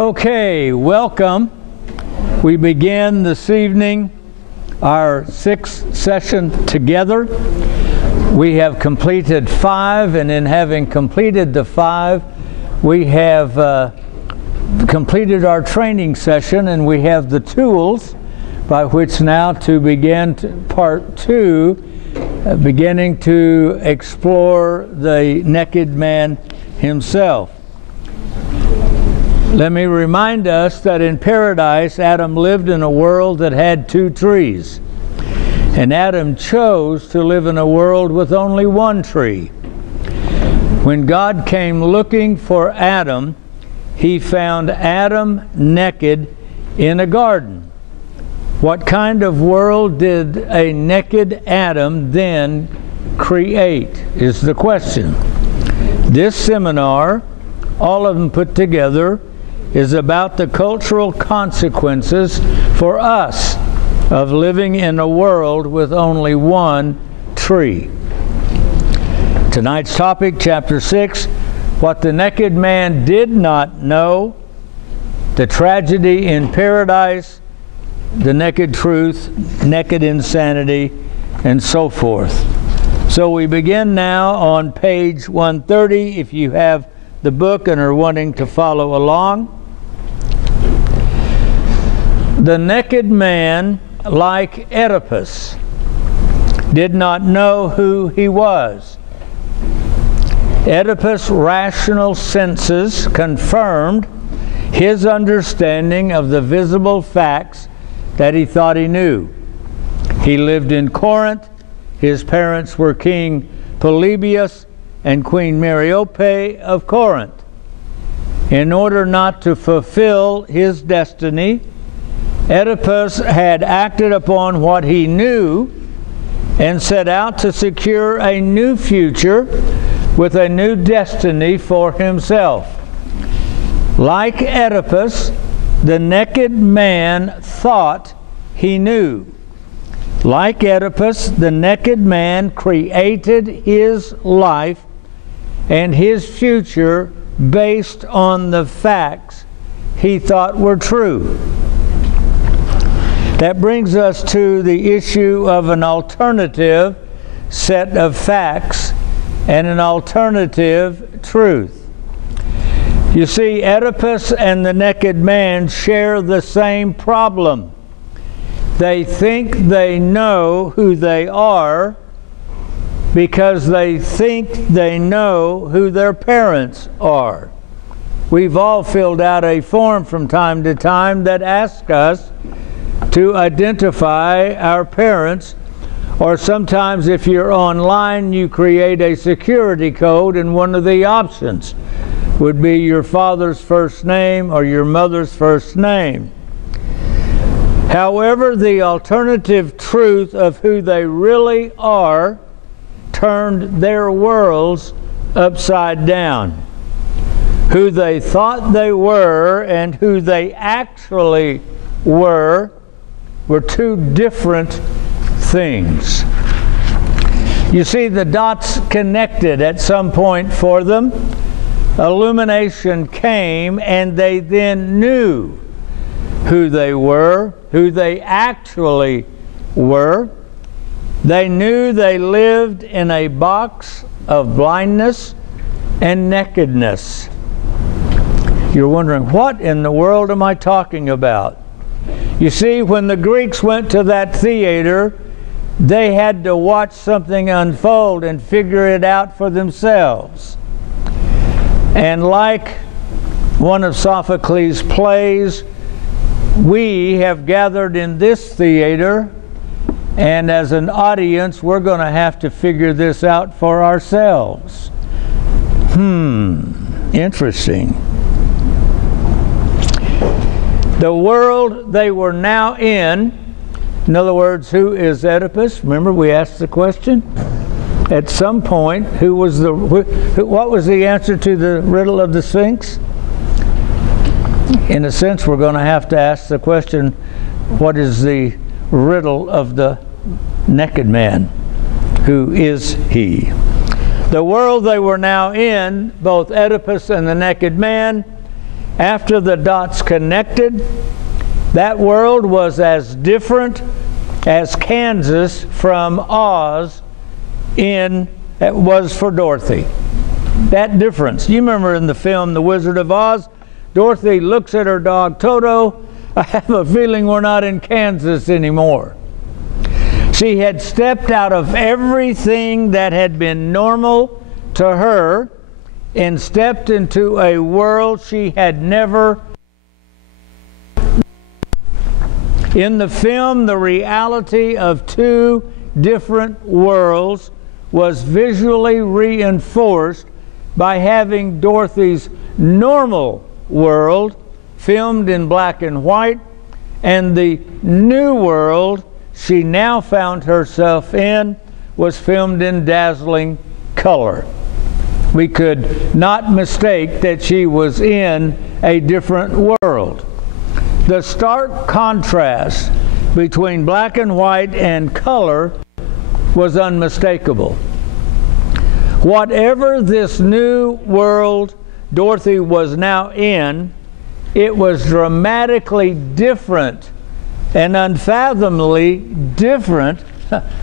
Okay, welcome. We begin this evening our sixth session together. We have completed 5, and in having completed the 5, we have completed our training session, and we have the tools by which now to begin part 2, beginning to explore the naked man himself. Let me remind us that in paradise, Adam lived in a world that had 2 trees. And Adam chose to live in a world with only 1 tree. When God came looking for Adam, he found Adam naked in a garden. What kind of world did a naked Adam then create, is the question. This seminar, all of them put together, is about the cultural consequences for us of living in a world with only 1 tree. Tonight's topic, chapter 6, what the naked man did not know, the tragedy in paradise, the naked truth, naked insanity, and so forth. So we begin now on page 130, if you have the book and are wanting to follow along. The naked man, like Oedipus, did not know who he was. Oedipus' rational senses confirmed his understanding of the visible facts that he thought he knew. He lived in Corinth. His parents were King Polybius and Queen Merope of Corinth. In order not to fulfill his destiny, Oedipus had acted upon what he knew and set out to secure a new future with a new destiny for himself. Like Oedipus, the naked man thought he knew. Like Oedipus, the naked man created his life and his future based on the facts he thought were true. That brings us to the issue of an alternative set of facts and an alternative truth. You see, Oedipus and the naked man share the same problem. They think they know who they are because they think they know who their parents are. We've all filled out a form from time to time that asks us to identify our parents, or sometimes if you're online you create a security code, and one of the options would be your father's first name or your mother's first name. However, the alternative truth of who they really are turned their worlds upside down. Who they thought they were and who they actually were 2 different things. You see, the dots connected at some point for them. Illumination came, and they then knew who they were, who they actually were. They knew they lived in a box of blindness and nakedness. You're wondering, what in the world am I talking about? You see, when the Greeks went to that theater, they had to watch something unfold and figure it out for themselves. And like one of Sophocles' plays, we have gathered in this theater, and as an audience, we're going to have to figure this out for ourselves. Interesting. The world they were now in other words, who is Oedipus? Remember, we asked the question. At some point, what was the answer to the riddle of the Sphinx? In a sense, we're going to have to ask the question, what is the riddle of the naked man? Who is he? The world they were now in, both Oedipus and the naked man, After the dots connected, that world was as different as Kansas from Oz it was for Dorothy. That difference. You remember in the film The Wizard of Oz, Dorothy looks at her dog Toto. I have a feeling we're not in Kansas anymore. She had stepped out of everything that had been normal to her and stepped into a world she had never. In the film, the reality of two different worlds was visually reinforced by having Dorothy's normal world filmed in black and white, and the new world she now found herself in was filmed in dazzling color. We could not mistake that she was in a different world. The stark contrast between black and white and color was unmistakable. Whatever this new world Dorothy was now in, it was dramatically different and unfathomably different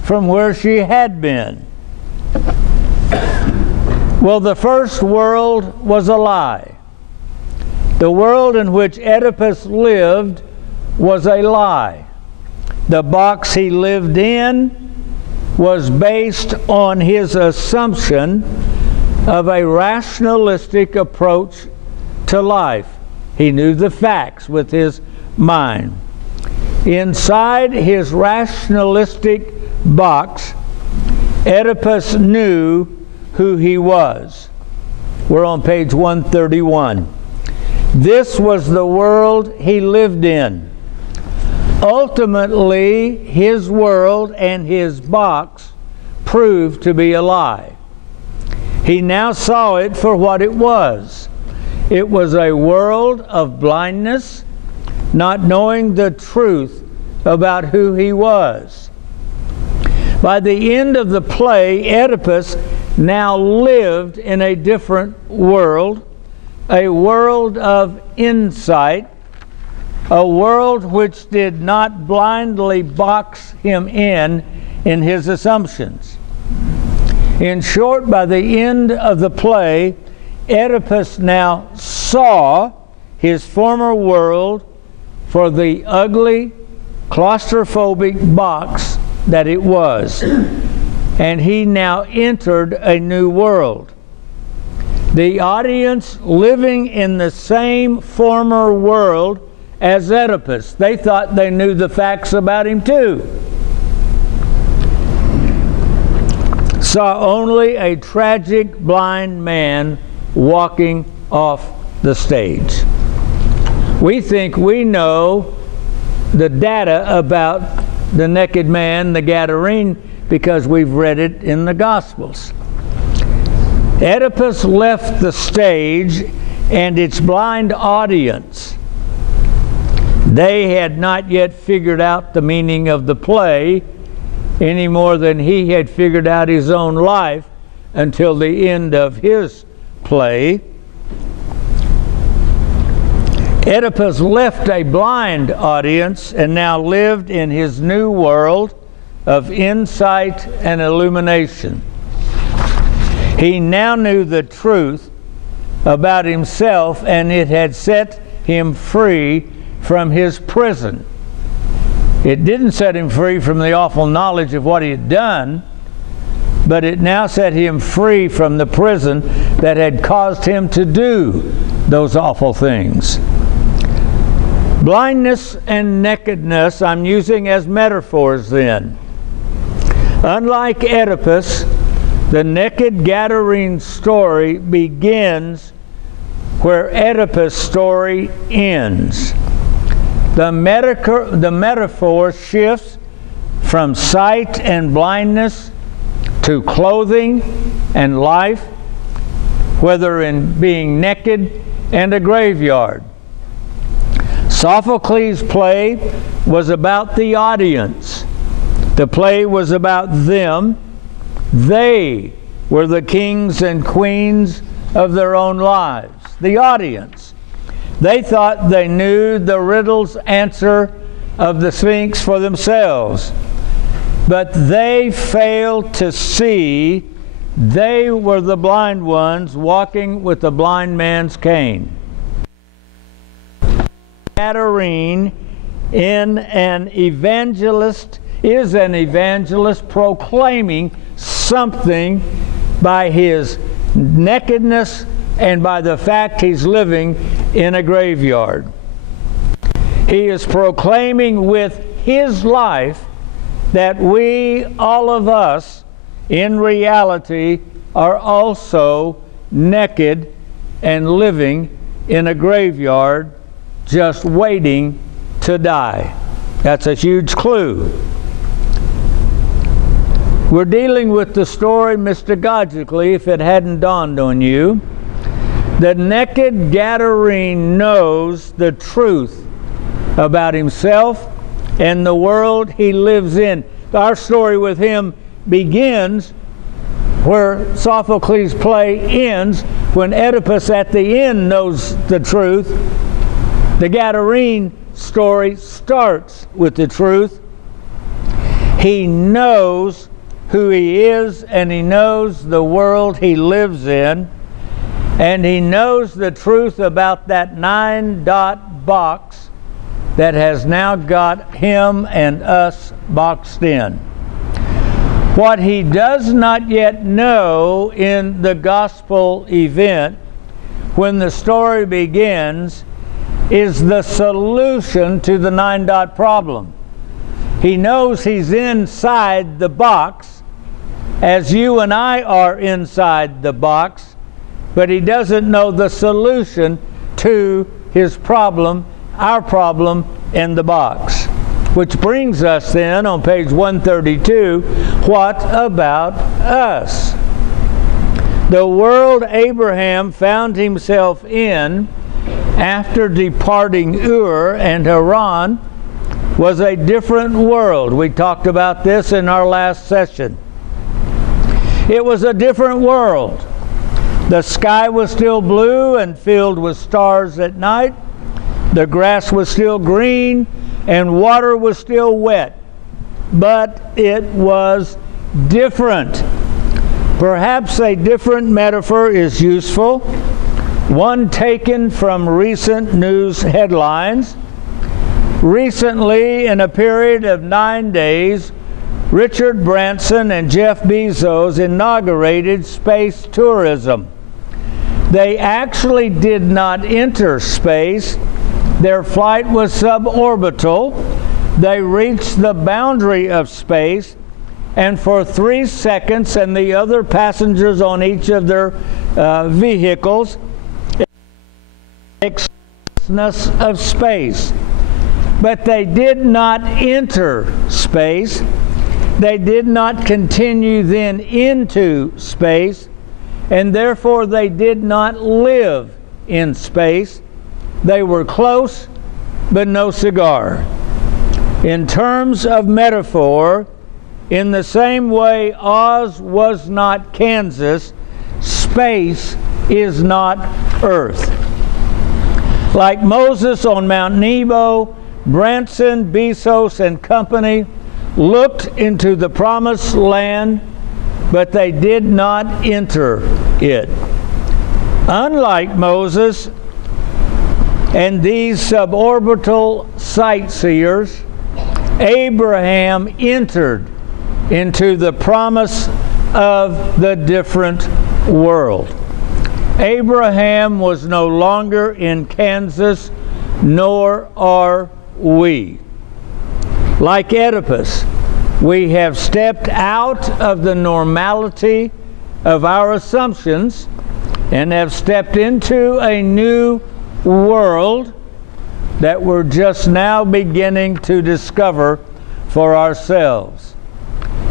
from where she had been. Well, the first world was a lie. The world in which Oedipus lived was a lie. The box he lived in was based on his assumption of a rationalistic approach to life. He knew the facts with his mind. Inside his rationalistic box, Oedipus knew who he was. We're on page 131. This was the world he lived in. Ultimately, his world and his box proved to be a lie. He now saw it for what it was. It was a world of blindness, not knowing the truth about who he was. By the end of the play, Oedipus now lived in a different world, a world of insight, a world which did not blindly box him in his assumptions. In short, by the end of the play, Oedipus now saw his former world for the ugly, claustrophobic box that it was, and he now entered a new world. The audience living in the same former world as Oedipus, they thought they knew the facts about him too, saw only a tragic blind man walking off the stage. We think we know the data about the naked man, the Gadarene, because we've read it in the Gospels. Oedipus left the stage, and its blind audience, they had not yet figured out the meaning of the play any more than he had figured out his own life until the end of his play. Oedipus left a blind audience and now lived in his new world of insight and illumination. He now knew the truth about himself, and it had set him free from his prison. It didn't set him free from the awful knowledge of what he had done, but it now set him free from the prison that had caused him to do those awful things. Blindness and nakedness I'm using as metaphors then. Unlike Oedipus, the naked Gadarene story begins where Oedipus' story ends. The metaphor shifts from sight and blindness to clothing and life, whether in being naked and a graveyard. Sophocles' play was about the audience. The play was about them. They were the kings and queens of their own lives, the audience. They thought they knew the riddle's answer of the Sphinx for themselves, but they failed to see they were the blind ones walking with the blind man's cane. Gadarene is an evangelist proclaiming something by his nakedness and by the fact he's living in a graveyard. He is proclaiming with his life that we, all of us, in reality, are also naked and living in a graveyard, just waiting to die. That's a huge clue. We're dealing with the story mystically, if it hadn't dawned on you. The naked Gadarene knows the truth about himself and the world he lives in. Our story with him begins where Sophocles' play ends, when Oedipus at the end knows the truth. The Gadarene story starts with the truth. He knows who he is, and he knows the world he lives in, and he knows the truth about that 9-dot box that has now got him and us boxed in. What he does not yet know in the gospel event, when the story begins, is the solution to the 9-dot problem. He knows he's inside the box, as you and I are inside the box, but he doesn't know the solution to his problem, our problem in the box. Which brings us then, on page 132, what about us? The world Abraham found himself in after departing Ur and Haran was a different world. We talked about this in our last session. It was a different world. The sky was still blue and filled with stars at night. The grass was still green and water was still wet, but it was different. Perhaps a different metaphor is useful, one taken from recent news headlines. Recently, in a period of 9 days, Richard Branson and Jeff Bezos inaugurated space tourism. They actually did not enter space. Their flight was suborbital. They reached the boundary of space, and for 3 seconds, and the other passengers on each of their vehicles, vastness of space. But they did not enter space. They did not continue then into space, and therefore they did not live in space. They were close, but no cigar. In terms of metaphor, in the same way Oz was not Kansas, space is not Earth. Like Moses on Mount Nebo, Branson, Bezos, and company looked into the promised land, but they did not enter it. Unlike Moses and these suborbital sightseers, Abraham entered into the promise of the different world. Abraham was no longer in Kansas, nor are we. Like Oedipus, we have stepped out of the normality of our assumptions and have stepped into a new world that we're just now beginning to discover for ourselves.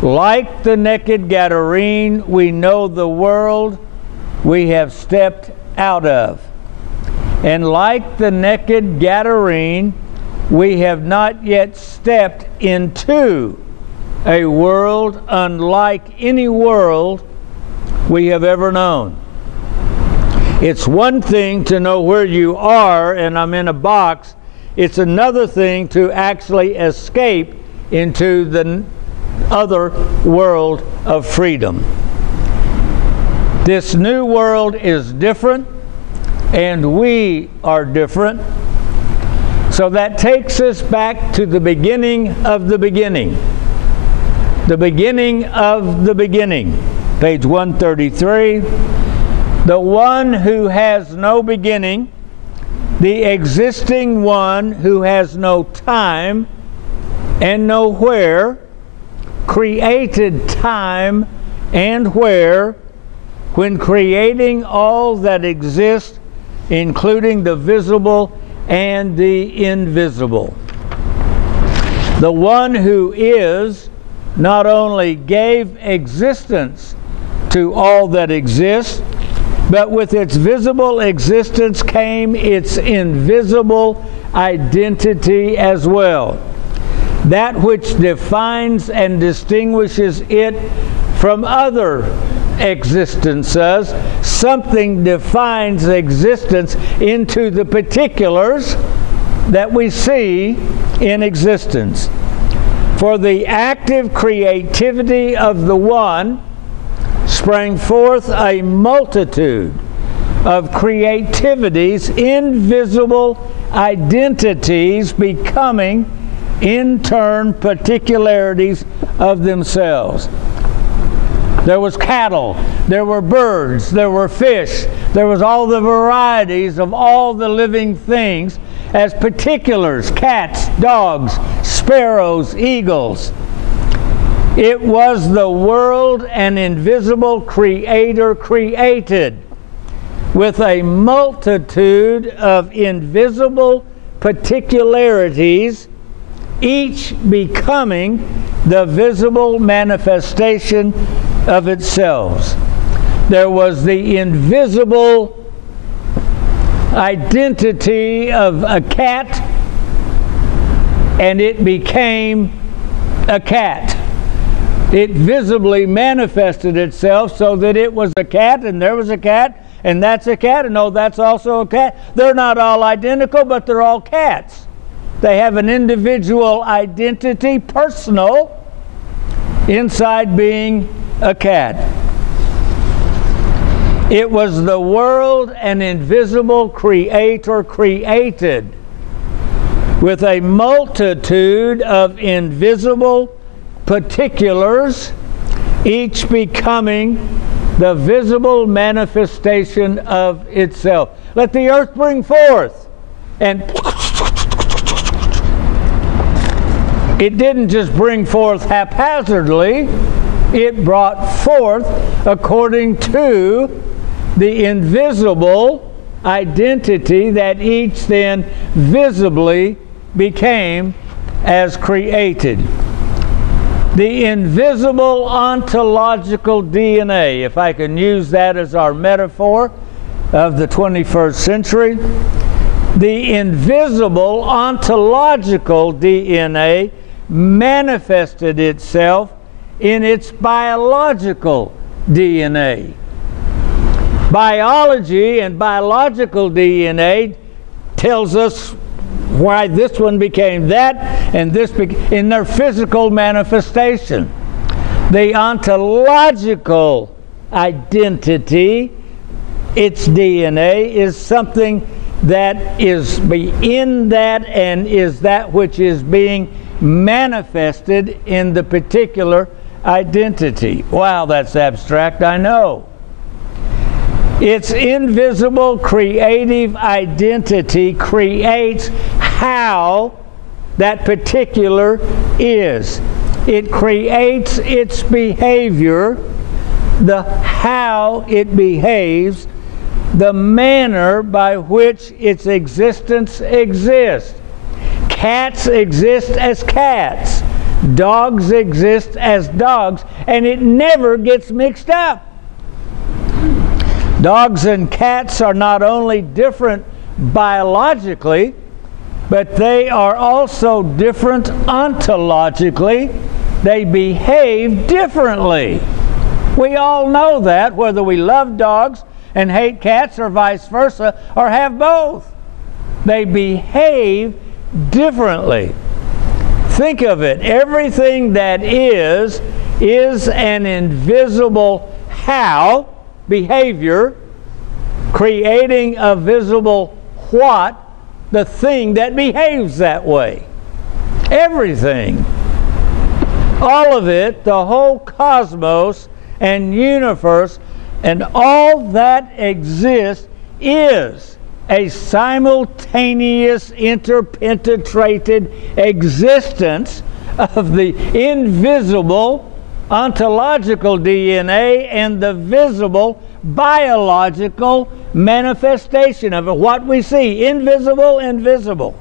Like the naked Gadarene, we know the world we have stepped out of. And like the naked Gadarene, we have not yet stepped into a world unlike any world we have ever known. It's one thing to know where you are and I'm in a box. It's another thing to actually escape into the other world of freedom. This new world is different, and we are different. So that takes us back to the beginning of the beginning. The beginning of the beginning. Page 133. The one who has no beginning, the existing one who has no time and no where, created time and where when creating all that exists, including the visible and the invisible. The one who is not only gave existence to all that exists, but with its visible existence came its invisible identity as well. That which defines and distinguishes it from other existences. Something defines existence into the particulars that we see in existence. For the active creativity of the one sprang forth a multitude of creativities, invisible identities becoming in turn particularities of themselves. There was cattle, there were birds, there were fish, there was all the varieties of all the living things as particulars, cats, dogs, sparrows, eagles. It was the world an invisible creator created with a multitude of invisible particularities, each becoming the visible manifestation of itself. There was the invisible identity of a cat, and it became a cat. It visibly manifested itself so that it was a cat, and there was a cat, and that's a cat, and oh, that's also a cat. They're not all identical, but they're all cats. They have an individual identity, personal, inside being a cat. It was the world an invisible creator created with a multitude of invisible particulars, each becoming the visible manifestation of itself. Let the earth bring forth. And it didn't just bring forth haphazardly, it brought forth according to the invisible identity that each then visibly became as created. The invisible ontological DNA, if I can use that as our metaphor of the 21st century, the invisible ontological DNA manifested itself in its biological DNA. Biology and biological DNA tells us why this one became that and this in their physical manifestation. The ontological identity, its DNA, is something that is in that and is that which is being manifested in the particular identity. Wow, that's abstract, I know. Its invisible creative identity creates how that particular is. It creates its behavior, the how it behaves, the manner by which its existence exists. Cats exist as cats. Dogs exist as dogs, and it never gets mixed up. Dogs and cats are not only different biologically, but they are also different ontologically. They behave differently. We all know that, whether we love dogs and hate cats, or vice versa, or have both. They behave differently. Think of it. Everything that is an invisible how, behavior, creating a visible what, the thing that behaves that way. Everything. All of it, the whole cosmos and universe, and all that exists is a simultaneous interpenetrated existence of the invisible ontological DNA and the visible biological manifestation of it. What we see, invisible and visible.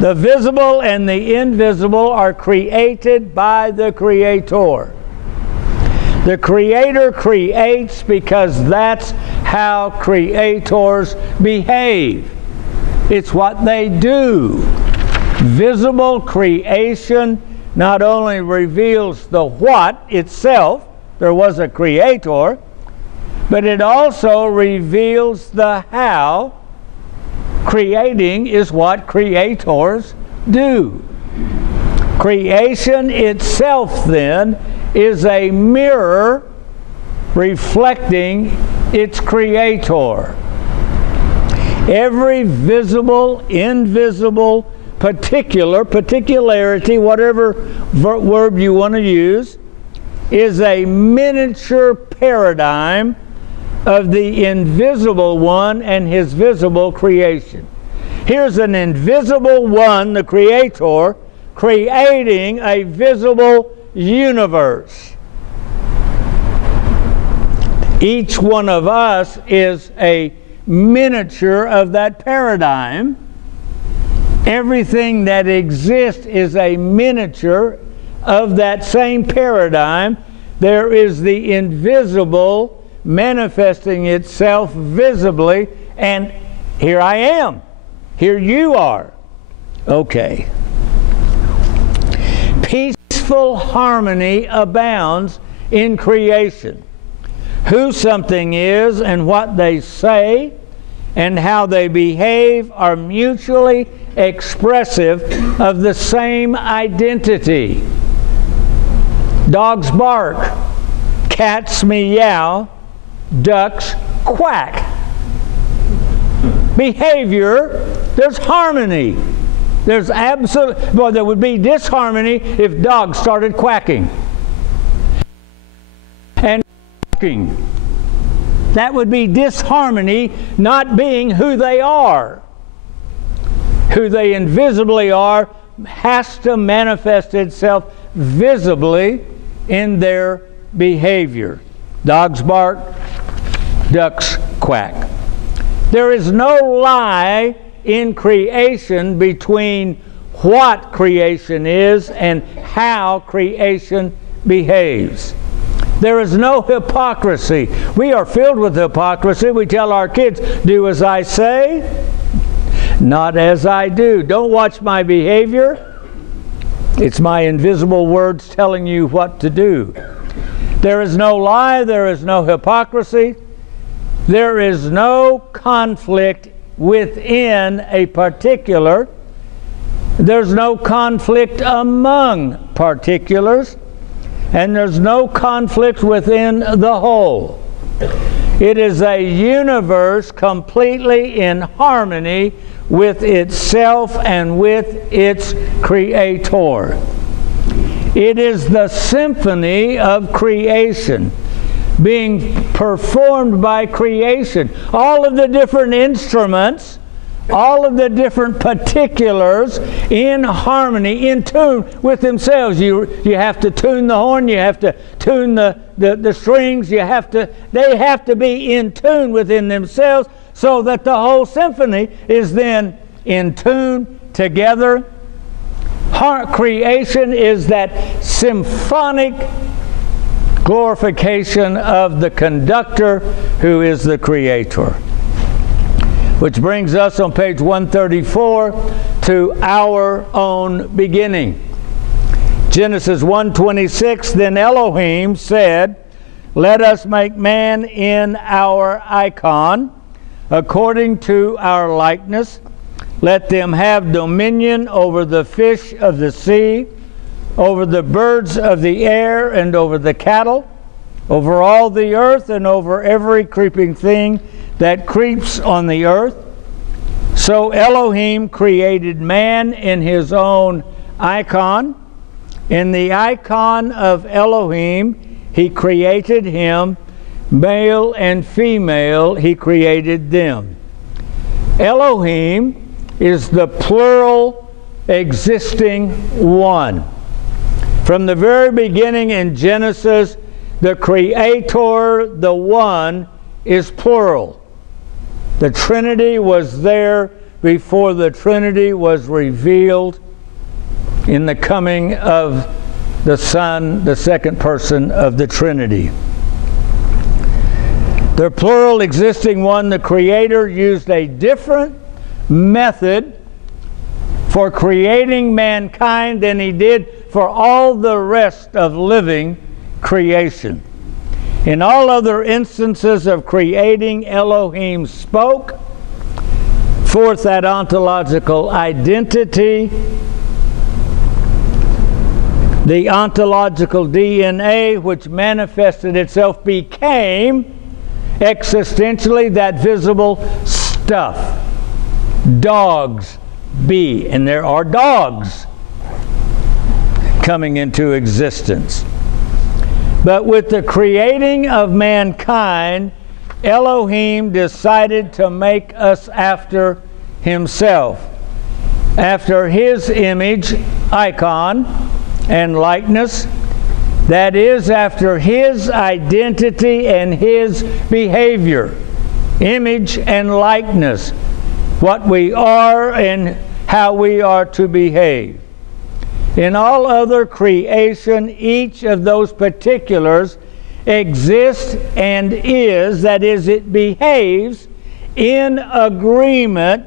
The visible and the invisible are created by the Creator. The Creator creates because that's how creators behave. It's what they do. Visible creation not only reveals the what itself, there was a Creator, but it also reveals the how. Creating is what creators do. Creation itself, then, is a mirror reflecting its Creator. Every visible, invisible, particularity, whatever word you want to use, is a miniature paradigm of the invisible one and his visible creation. Here's an invisible one, the Creator, creating a visible universe. Each one of us is a miniature of that paradigm. Everything that exists is a miniature of that same paradigm. There is the invisible manifesting itself visibly, and here I am. Here you are. Okay. Peaceful harmony abounds in creation. Who something is and what they say and how they behave are mutually expressive of the same identity. Dogs bark, cats meow, ducks quack. Behavior, there's harmony. There's well, there would be disharmony if dogs started quacking and barking. That would be disharmony, not being who they are. Who they invisibly are has to manifest itself visibly in their behavior. Dogs bark, ducks quack. There is no lie in creation between what creation is and how creation behaves. There is no hypocrisy. We are filled with hypocrisy. We tell our kids, do as I say, not as I do. Don't watch my behavior. It's my invisible words telling you what to do. There is no lie. There is no hypocrisy. There is no conflict within a particular. There's no conflict among particulars. And there's no conflict within the whole. It is a universe completely in harmony with itself and with its Creator. It is the symphony of creation being performed by creation. All of the different instruments, all of the different particulars in harmony, in tune with themselves. You have to tune the horn, you have to tune the strings, they have to be in tune within themselves so that the whole symphony is then in tune together. Creation is that symphonic glorification of the conductor who is the Creator. Which brings us on page 134 to our own beginning. Genesis 1:26, then Elohim said, let us make man in our icon, according to our likeness. Let them have dominion over the fish of the sea, over the birds of the air, and over the cattle, over all the earth, and over every creeping thing that creeps on the earth. So Elohim created man in his own icon. In the icon of Elohim, he created him. Male and female, he created them. Elohim is the plural existing one. From the very beginning in Genesis, the Creator, the One, is plural. The Trinity was there before the Trinity was revealed in the coming of the Son, the second person of the Trinity. The plural existing one, the Creator, used a different method for creating mankind than he did for all the rest of living creation. In all other instances of creating, Elohim spoke forth that ontological identity, the ontological DNA which manifested itself became existentially that visible stuff. Dogs be, and there are dogs coming into existence. But with the creating of mankind, Elohim decided to make us after himself, after his image, icon, and likeness. That is, after his identity and his behavior, image and likeness, what we are and how we are to behave. In all other creation, each of those particulars exists and is, that is, it behaves in agreement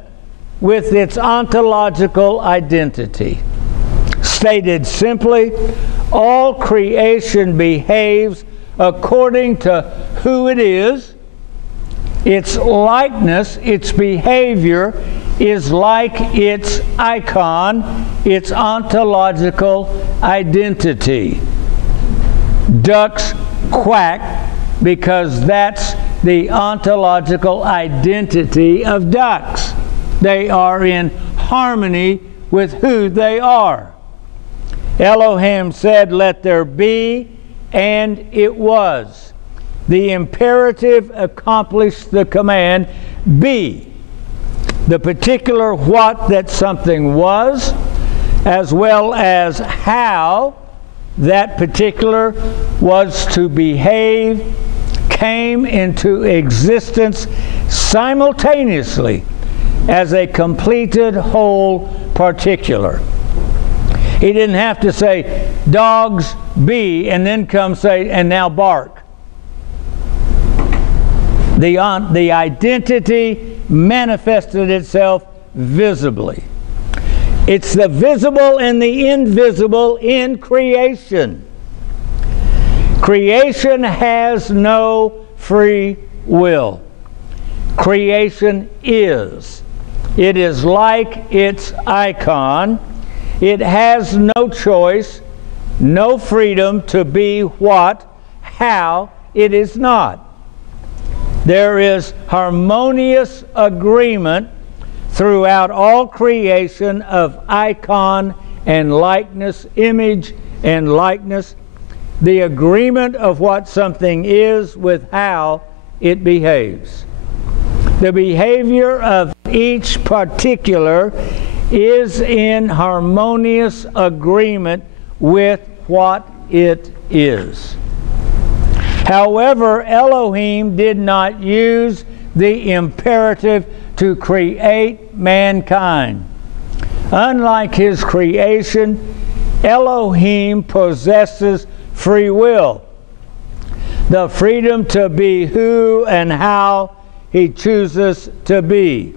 with its ontological identity. Stated simply, all creation behaves according to who it is. Its likeness, its behavior is like its icon, its ontological identity. Ducks quack because that's the ontological identity of ducks. They are in harmony with who they are. Elohim said, "Let there be," and it was. The imperative accomplished the command, be. The particular what that something was, as well as how that particular was to behave, came into existence simultaneously as a completed whole particular. He didn't have to say, dogs be, and then come say, and now bark. The identity manifested itself visibly. It's the visible and the invisible in creation. Creation has no free will. Creation is. It is like its icon. It has no choice, no freedom to be what, how it is not. There is harmonious agreement throughout all creation of icon and likeness, image and likeness, the agreement of what something is with how it behaves. The behavior of each particular is in harmonious agreement with what it is. However, Elohim did not use the imperative to create mankind. Unlike his creation, Elohim possesses free will, the freedom to be who and how he chooses to be.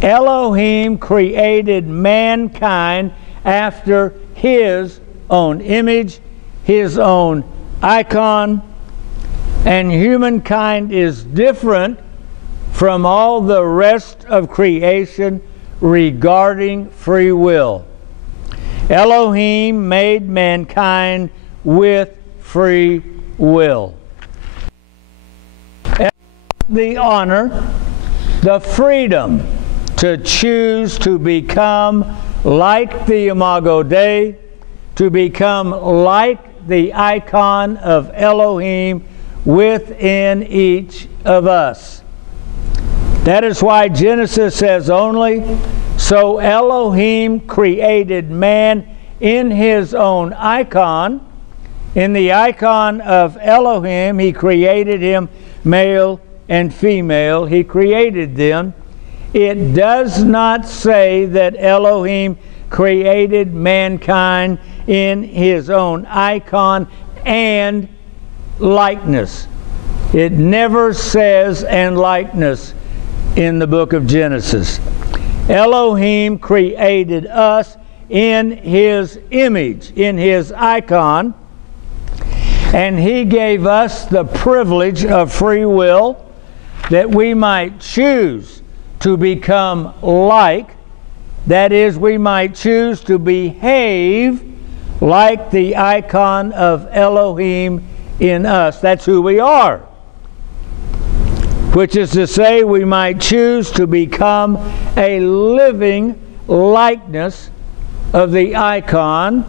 Elohim created mankind after his own image, his own icon, and humankind is different from all the rest of creation regarding free will. Elohim made mankind with free will. The honor, the freedom to choose to become like the Imago Dei, to become like the icon of Elohim within each of us. That is why Genesis says only, so Elohim created man in his own icon. In the icon of Elohim, he created him male and female. He created them. It does not say that Elohim created mankind in his own icon and likeness. It never says "and likeness" in the book of Genesis. Elohim created us in his image, in his icon, and he gave us the privilege of free will that we might choose to become like, that is, we might choose to behave like the icon of Elohim in us. That's who we are. Which is to say, we might choose to become a living likeness of the icon,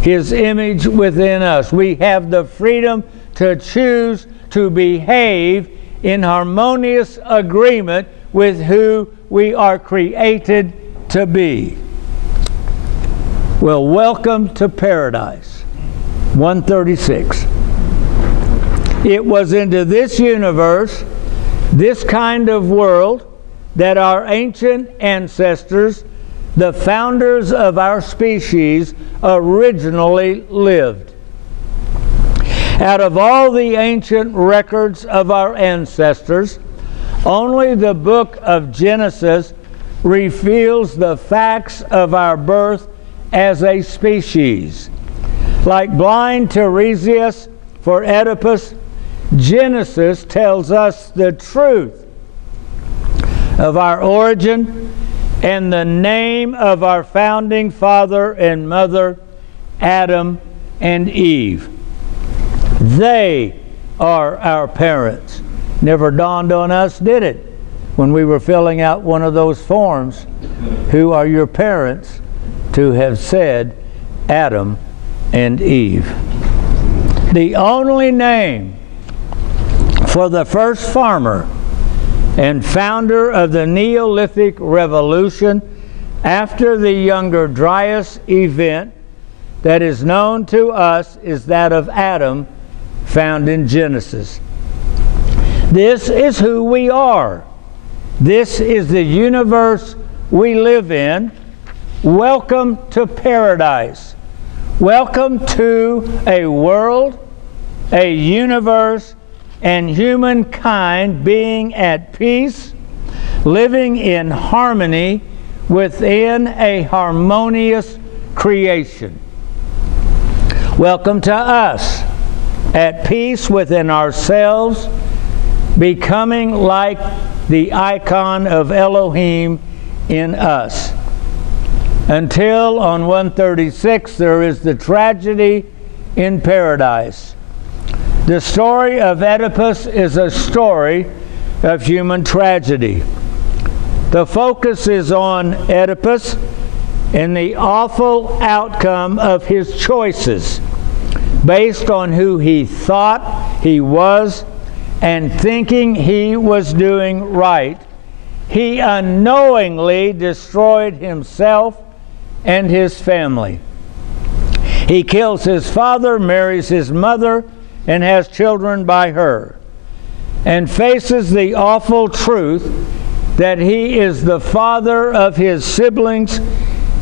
his image within us. We have the freedom to choose to behave in harmonious agreement with who we are created to be. Well, welcome to paradise. 136. It was into this universe, this kind of world, that our ancient ancestors, the founders of our species, originally lived. Out of all the ancient records of our ancestors, only the book of Genesis reveals the facts of our birth as a species. Like blind Tiresias for Oedipus, Genesis tells us the truth of our origin and the name of our founding father and mother, Adam and Eve. They are our parents. Never dawned on us, did it, when we were filling out one of those forms, who are your parents, to have said Adam and Eve. The only name for the first farmer and founder of the Neolithic Revolution after the Younger Dryas event that is known to us is that of Adam, found in Genesis. This is who we are. This is the universe we live in. Welcome to paradise. Welcome to a world, a universe, and humankind being at peace, living in harmony within a harmonious creation. Welcome to us, at peace within ourselves, becoming like the icon of Elohim in us. Until on 136 there is the tragedy in paradise. The story of Oedipus is a story of human tragedy. The focus is on Oedipus and the awful outcome of his choices based on who he thought he was and thinking he was doing right. He unknowingly destroyed himself and his family. He kills his father, marries his mother, and has children by her, and faces the awful truth that he is the father of his siblings.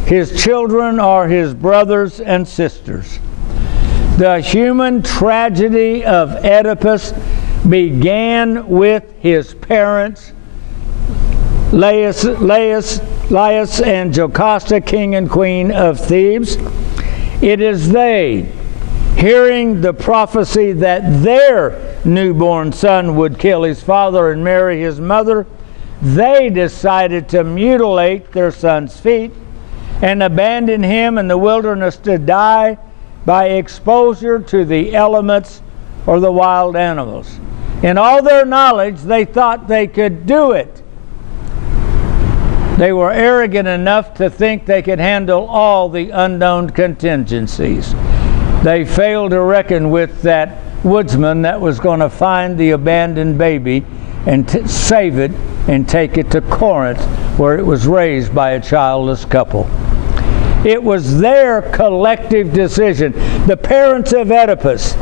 His children are his brothers and sisters. The human tragedy of Oedipus began with his parents, Laius and Jocasta, king and queen of Thebes. It is they, Hearing the prophecy that their newborn son would kill his father and marry his mother, they decided to mutilate their son's feet and abandon him in the wilderness to die by exposure to the elements or the wild animals. In all their knowledge, they thought they could do it. They were arrogant enough to think they could handle all the unknown contingencies. They failed to reckon with that woodsman that was going to find the abandoned baby and save it and take it to Corinth, where it was raised by a childless couple. It was their collective decision, the parents of Oedipus,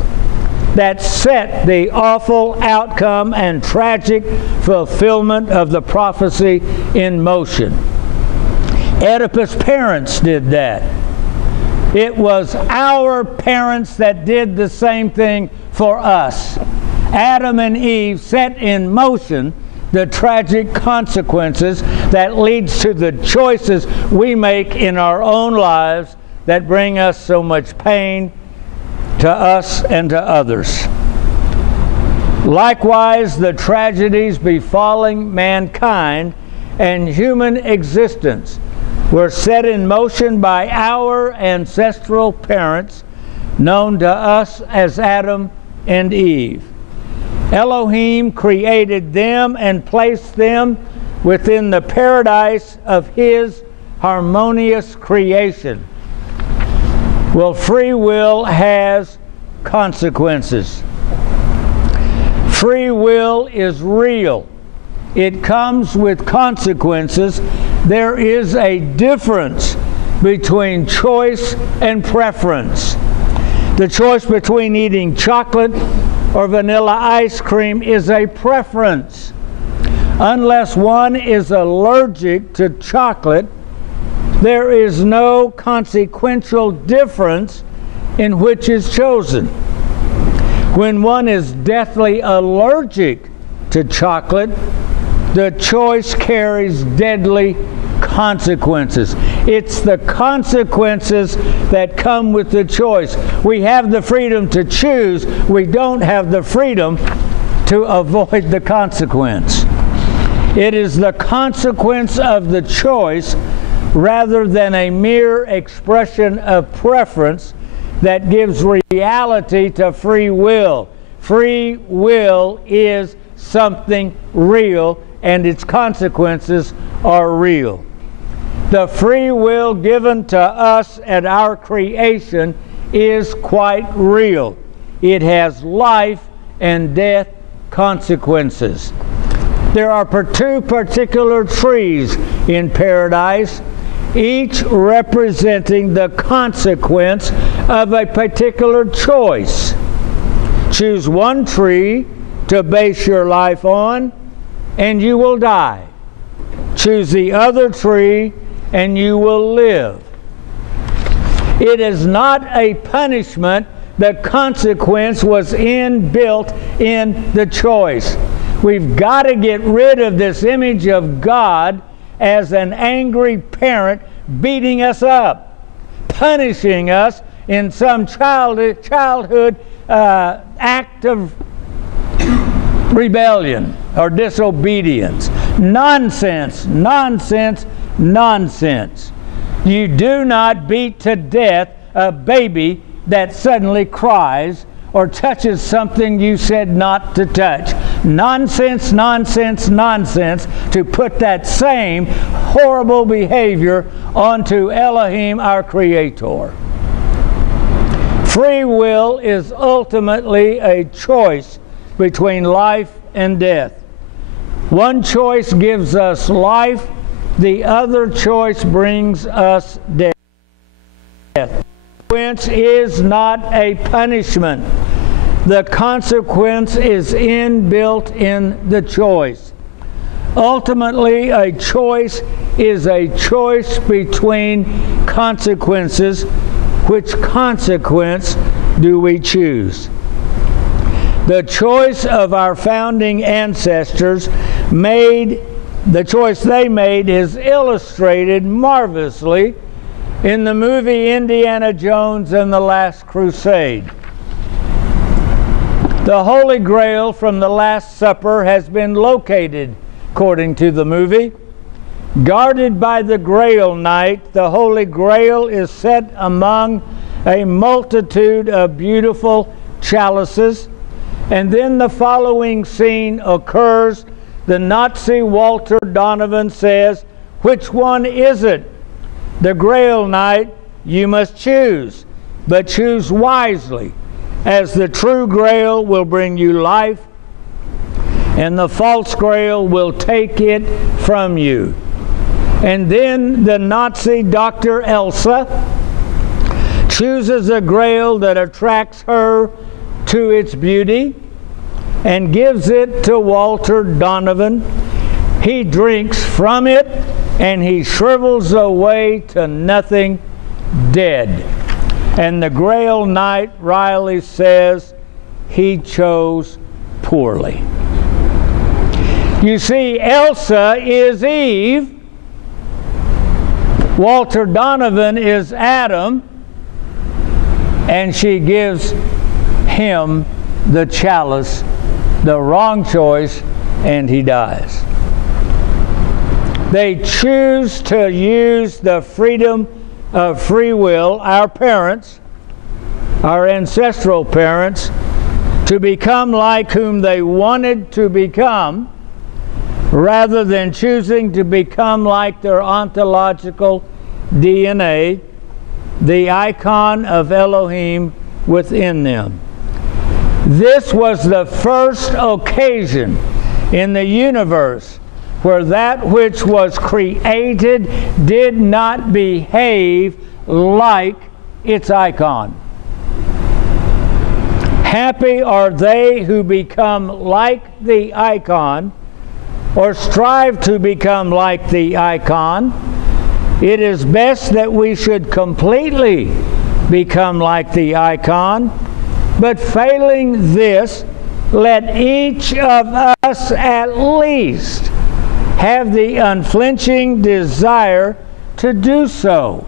that set the awful outcome and tragic fulfillment of the prophecy in motion. Oedipus' parents did that. It was our parents that did the same thing for us. Adam and Eve set in motion the tragic consequences that leads to the choices we make in our own lives that bring us so much pain to us and to others. Likewise, the tragedies befalling mankind and human existence were set in motion by our ancestral parents, known to us as Adam and Eve. Elohim created them and placed them within the paradise of His harmonious creation. Well, free will has consequences. Free will is real. It comes with consequences. There is a difference between choice and preference. The choice between eating chocolate or vanilla ice cream is a preference. Unless one is allergic to chocolate, there is no consequential difference in which is chosen. When one is deathly allergic to chocolate, the choice carries deadly consequences. It's the consequences that come with the choice. We have the freedom to choose. We don't have the freedom to avoid the consequence. It is the consequence of the choice rather than a mere expression of preference that gives reality to free will. Free will is something real, and its consequences are real. The free will given to us at our creation is quite real. It has life and death consequences. There are two particular trees in paradise, each representing the consequence of a particular choice. Choose one tree to base your life on, and you will die. Choose the other tree, and you will live. It is not a punishment. The consequence was inbuilt in the choice. We've got to get rid of this image of God as an angry parent beating us up, punishing us in some childhood act of rebellion or disobedience. Nonsense, nonsense, nonsense. You do not beat to death a baby that suddenly cries or touches something you said not to touch. Nonsense, nonsense, nonsense to put that same horrible behavior onto Elohim, our Creator. Free will is ultimately a choice between life and death. One choice gives us life, the other choice brings us death. Consequence is not a punishment. The consequence is inbuilt in the choice. Ultimately, a choice is a choice between consequences. Which consequence do we choose? The choice of our founding ancestors the choice they made is illustrated marvelously in the movie Indiana Jones and the Last Crusade. The Holy Grail from the Last Supper has been located, according to the movie. Guarded by the Grail Knight, the Holy Grail is set among a multitude of beautiful chalices. And then the following scene occurs. The Nazi Walter Donovan says, "Which one is it? The Grail Knight, you must choose, but choose wisely, as the true Grail will bring you life, and the false Grail will take it from you." And then the Nazi Dr. Elsa chooses a Grail that attracts her to its beauty and gives it to Walter Donovan. He drinks from it and he shrivels away to nothing, dead. And the Grail Knight, Riley says, he chose poorly. You see, Elsa is Eve, Walter Donovan is Adam, and she gives him the chalice, the wrong choice, and he dies. They choose to use the freedom of free will, our parents, our ancestral parents, to become like whom they wanted to become, rather than choosing to become like their ontological DNA, the icon of Elohim within them. This was the first occasion in the universe where that which was created did not behave like its icon. Happy are they who become like the icon, or strive to become like the icon. It is best that we should completely become like the icon, but failing this, let each of us at least have the unflinching desire to do so,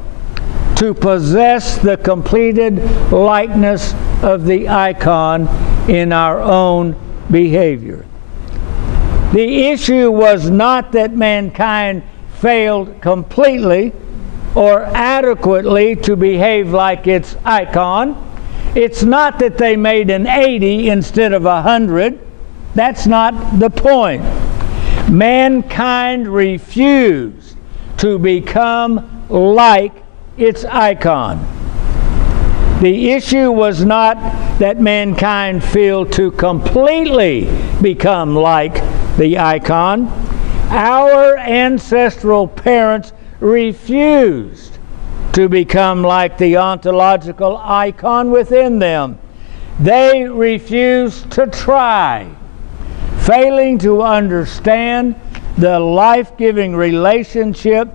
to possess the completed likeness of the icon in our own behavior. The issue was not that mankind failed completely or adequately to behave like its icon. It's not that they made an 80 instead of 100. That's not the point. Mankind refused to become like its icon. The issue was not that mankind failed to completely become like the icon. Our ancestral parents refused to become like the ontological icon within them. They refused to try, failing to understand the life-giving relationship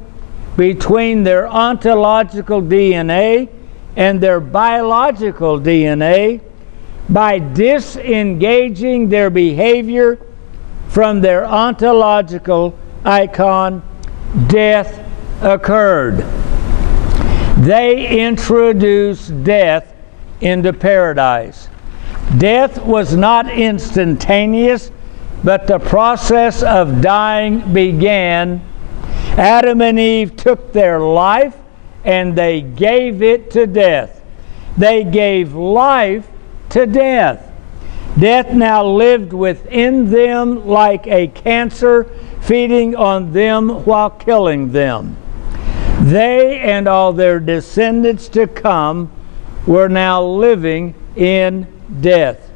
between their ontological DNA and their biological DNA. By disengaging their behavior from their ontological icon, death occurred. They introduced death into paradise. Death was not instantaneous, but the process of dying began. Adam and Eve took their life and they gave it to death. They gave life to death. Death now lived within them like a cancer, feeding on them while killing them. They and all their descendants to come were now living in death.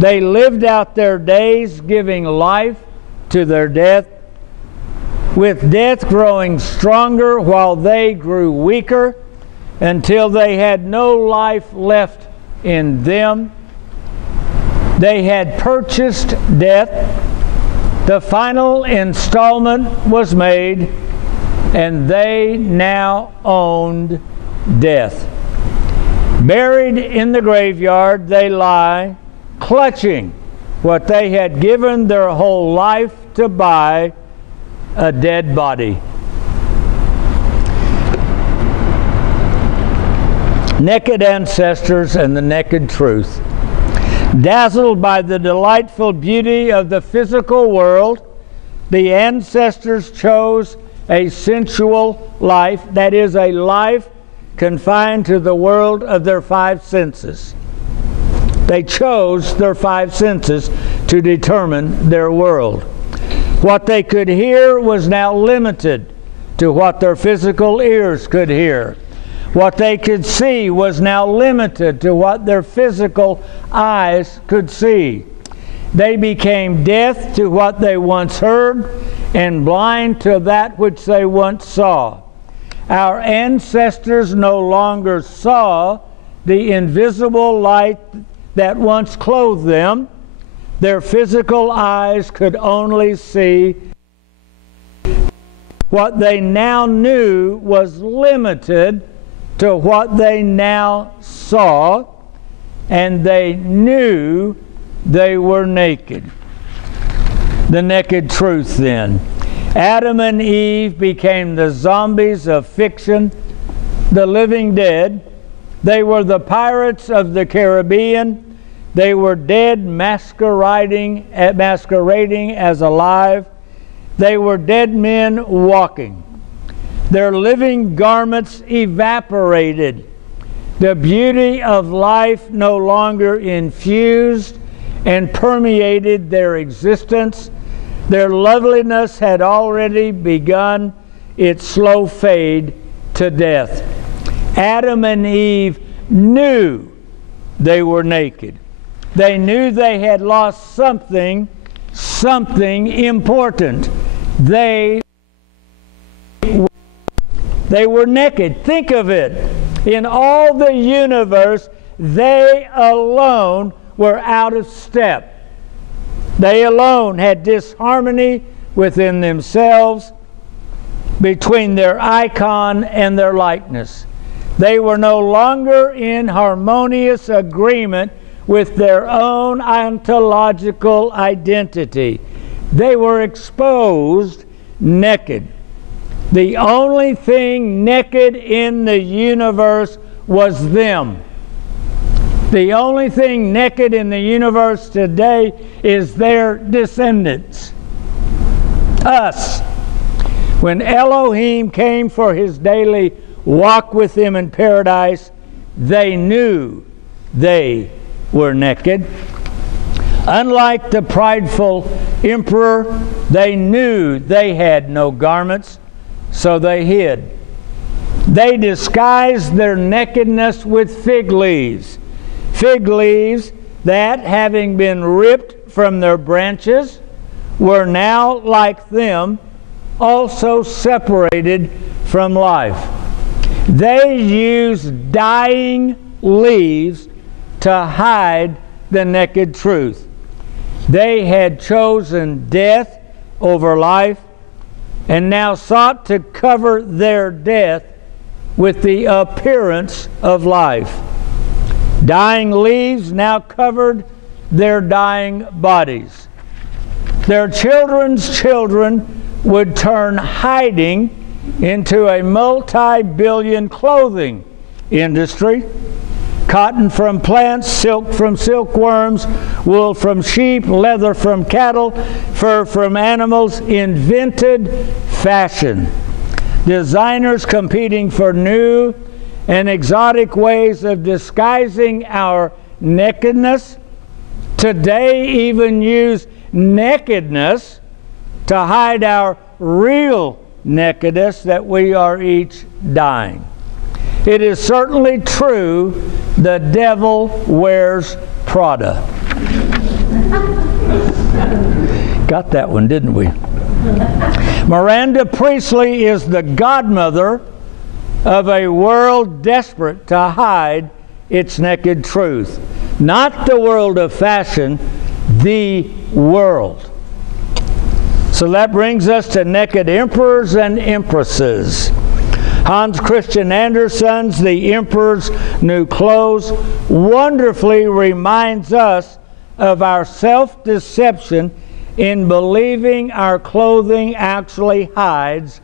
They lived out their days giving life to their death, with death growing stronger while they grew weaker, until they had no life left in them. They had purchased death. The final installment was made, and they now owned death. Buried in the graveyard, they lie, clutching what they had given their whole life to buy, a dead body. Naked ancestors and the naked truth. Dazzled by the delightful beauty of the physical world, the ancestors chose a sensual life, that is, a life confined to the world of their five senses. They chose their five senses to determine their world. What they could hear was now limited to what their physical ears could hear. What they could see was now limited to what their physical eyes could see. They became deaf to what they once heard and blind to that which they once saw. Our ancestors no longer saw the invisible light that once clothed them. Their physical eyes could only see. What they now knew was limited to what they now saw, and they knew they were naked. The naked truth then. Adam and Eve became the zombies of fiction, the living dead. They were the pirates of the Caribbean. They were dead masquerading as alive. They were dead men walking. Their living garments evaporated. The beauty of life no longer infused and permeated their existence. Their loveliness had already begun its slow fade to death. Adam and Eve knew they were naked. They knew they had lost something important. They were naked. Think of it. In all the universe, they alone were out of step. They alone had disharmony within themselves, between their icon and their likeness. They were no longer in harmonious agreement with their own ontological identity. They were exposed naked. The only thing naked in the universe was them. The only thing naked in the universe today is their descendants. Us. When Elohim came for his daily walk with them in paradise, they knew they were naked. Unlike the prideful emperor, they knew they had no garments, so they hid. They disguised their nakedness with fig leaves. Fig leaves that, having been ripped from their branches, were now, like them, also separated from life. They used dying leaves to hide the naked truth. They had chosen death over life and now sought to cover their death with the appearance of life. Dying leaves now covered their dying bodies. Their children's children would turn hiding into a multi-billion clothing industry. Cotton from plants, silk from silkworms, wool from sheep, leather from cattle, fur from animals, invented fashion. Designers competing for new and exotic ways of disguising our nakedness. Today even use nakedness to hide our real nakedness, that we are each dying. It is certainly true, the devil wears Prada. Got that one, didn't we? Miranda Priestley is the godmother of a world desperate to hide its naked truth. Not the world of fashion, the world. So that brings us to naked emperors and empresses. Hans Christian Andersen's The Emperor's New Clothes wonderfully reminds us of our self-deception in believing our clothing actually hides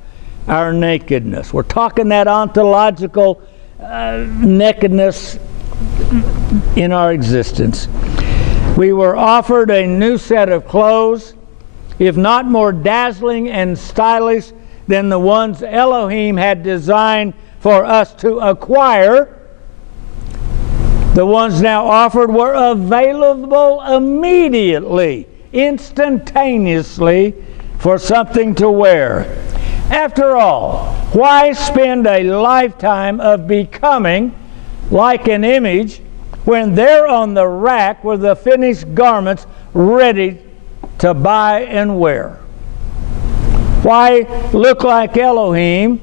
our nakedness. We're talking that ontological nakedness in our existence. We were offered a new set of clothes, if not more dazzling and stylish than the ones Elohim had designed for us to acquire. The ones now offered were available immediately, instantaneously, for something to wear. After all, why spend a lifetime of becoming like an image when there on the rack were the finished garments ready to buy and wear? Why look like Elohim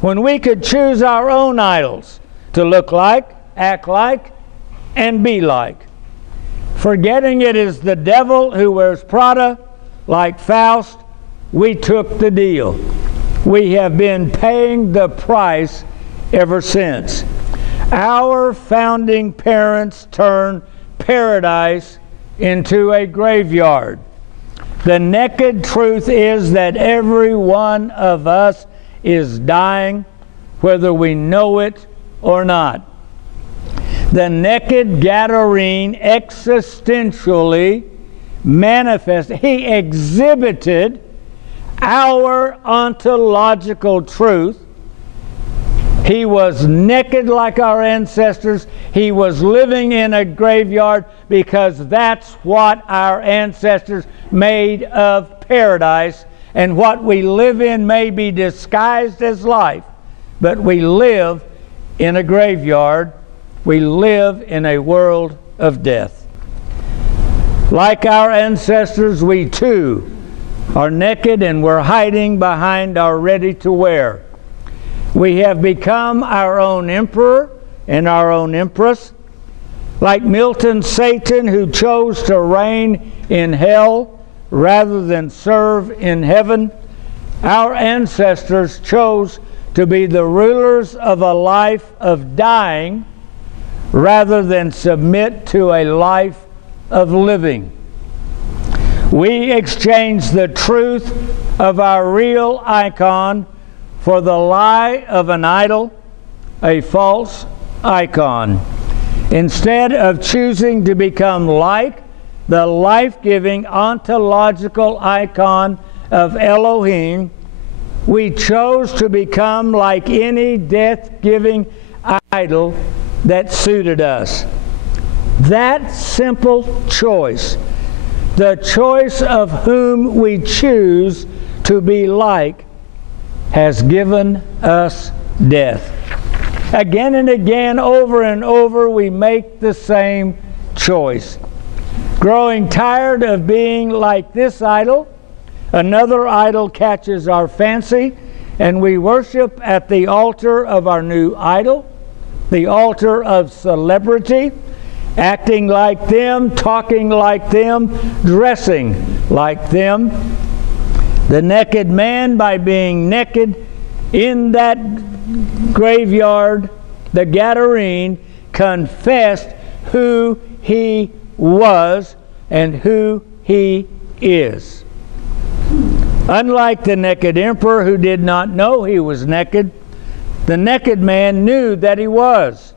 when we could choose our own idols to look like, act like, and be like? Forgetting it is the devil who wears Prada, like Faust, we took the deal. We have been paying the price ever since. Our founding parents turned paradise into a graveyard. The naked truth is that every one of us is dying, whether we know it or not. The naked Gadarene existentially manifested, he exhibited our ontological truth. He was naked like our ancestors. He was living in a graveyard because that's what our ancestors made of paradise. And what we live in may be disguised as life, but we live in a graveyard. We live in a world of death. Like our ancestors, we too are naked and we're hiding behind our ready-to-wear. We have become our own emperor and our own empress. Like Milton's Satan, who chose to reign in hell rather than serve in heaven, our ancestors chose to be the rulers of a life of dying rather than submit to a life of living. We exchanged the truth of our real icon for the lie of an idol, a false icon. Instead of choosing to become like the life-giving ontological icon of Elohim, we chose to become like any death-giving idol that suited us. That simple choice, the choice of whom we choose to be like, has given us death. Again and again, over and over, we make the same choice. Growing tired of being like this idol, another idol catches our fancy, and we worship at the altar of our new idol, the altar of celebrity, acting like them, talking like them, dressing like them. The naked man, by being naked in that graveyard, the Gadarene, confessed who he was and who he is. Unlike the naked emperor who did not know he was naked, the naked man knew that he was.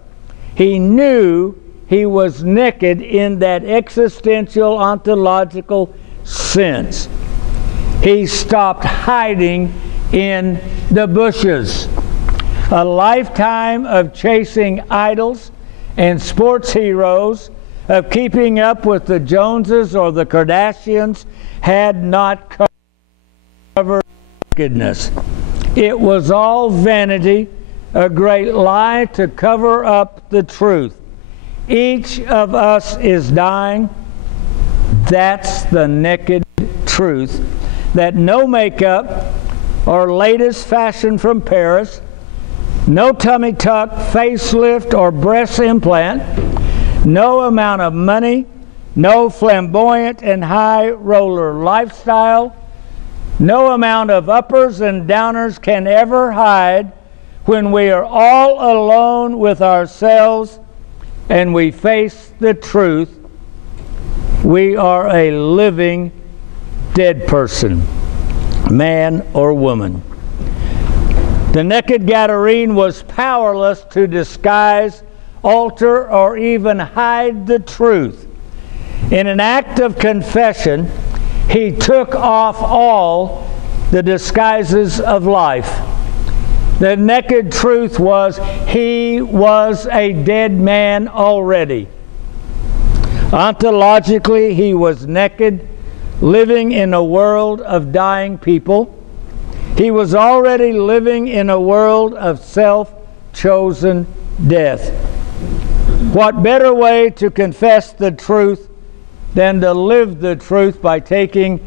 He knew he was naked in that existential ontological sense. He stopped hiding in the bushes. A lifetime of chasing idols and sports heroes, of keeping up with the Joneses or the Kardashians, had not covered nakedness. It was all vanity, a great lie to cover up the truth. Each of us is dying. That's the naked truth. That no makeup or latest fashion from Paris, no tummy tuck, facelift, or breast implant, no amount of money, no flamboyant and high roller lifestyle, no amount of uppers and downers can ever hide when we are all alone with ourselves and we face the truth. We are a living dead person, man or woman. The naked Gadarene was powerless to disguise, alter, or even hide the truth. In an act of confession, he took off all the disguises of life. The naked truth was he was a dead man already. Ontologically, he was naked, living in a world of dying people. He was already living in a world of self-chosen death. What better way to confess the truth than to live the truth by taking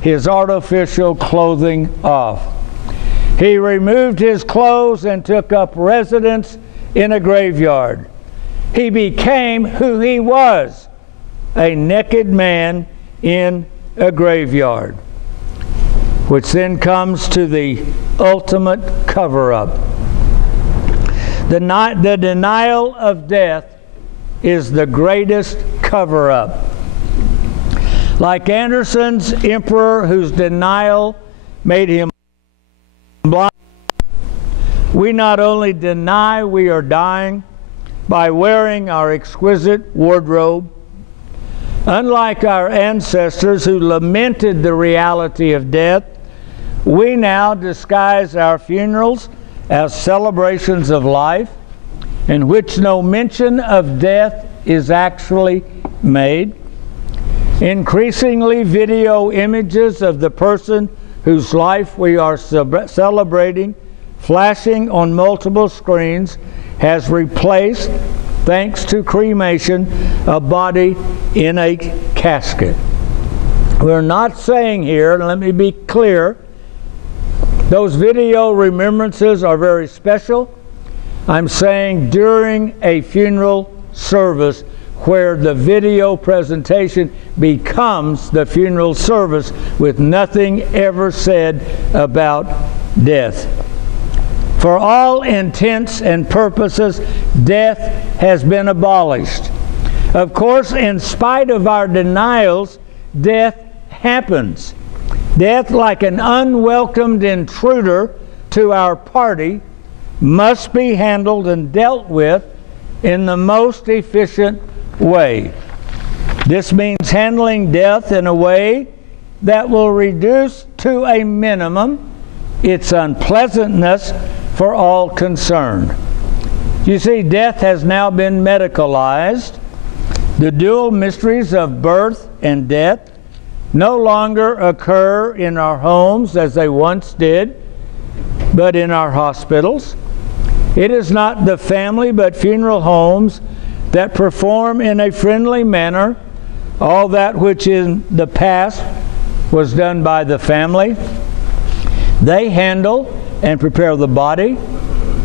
his artificial clothing off? He removed his clothes and took up residence in a graveyard. He became who he was, a naked man in a graveyard. Which then comes to the ultimate cover-up. The denial of death is the greatest cover-up. Like Anderson's emperor, whose denial made him blind, we not only deny we are dying by wearing our exquisite wardrobe. Unlike our ancestors who lamented the reality of death, we now disguise our funerals as celebrations of life, in which no mention of death is actually made. Increasingly, video images of the person whose life we are celebrating, flashing on multiple screens, has replaced, thanks to cremation, a body in a casket. We're not saying here, and let me be clear, those video remembrances are very special. I'm saying during a funeral service where the video presentation becomes the funeral service with nothing ever said about death. For all intents and purposes, death has been abolished. Of course, in spite of our denials, death happens. Death, like an unwelcomed intruder to our party, must be handled and dealt with in the most efficient way. This means handling death in a way that will reduce to a minimum its unpleasantness for all concerned. You see, death has now been medicalized. The dual mysteries of birth and death no longer occur in our homes as they once did, but in our hospitals. It is not the family, but funeral homes that perform in a friendly manner all that which in the past was done by the family. They handle and prepare the body.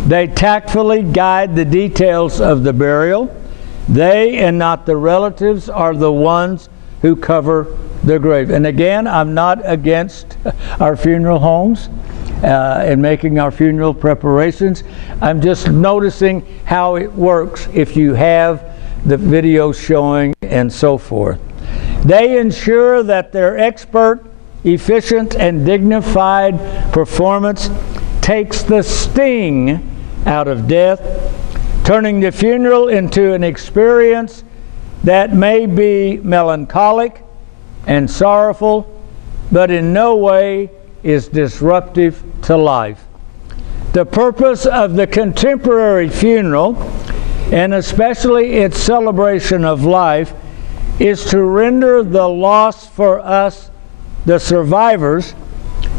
They tactfully guide the details of the burial. They, and not the relatives, are the ones who cover the grave. And again, I'm not against our funeral homes and making our funeral preparations. I'm just noticing how it works if you have the video showing and so forth. They ensure that their expert, efficient, and dignified performance takes the sting out of death, turning the funeral into an experience that may be melancholic and sorrowful, but in no way is disruptive to life. The purpose of the contemporary funeral, and especially its celebration of life, is to render the loss for us, the survivors,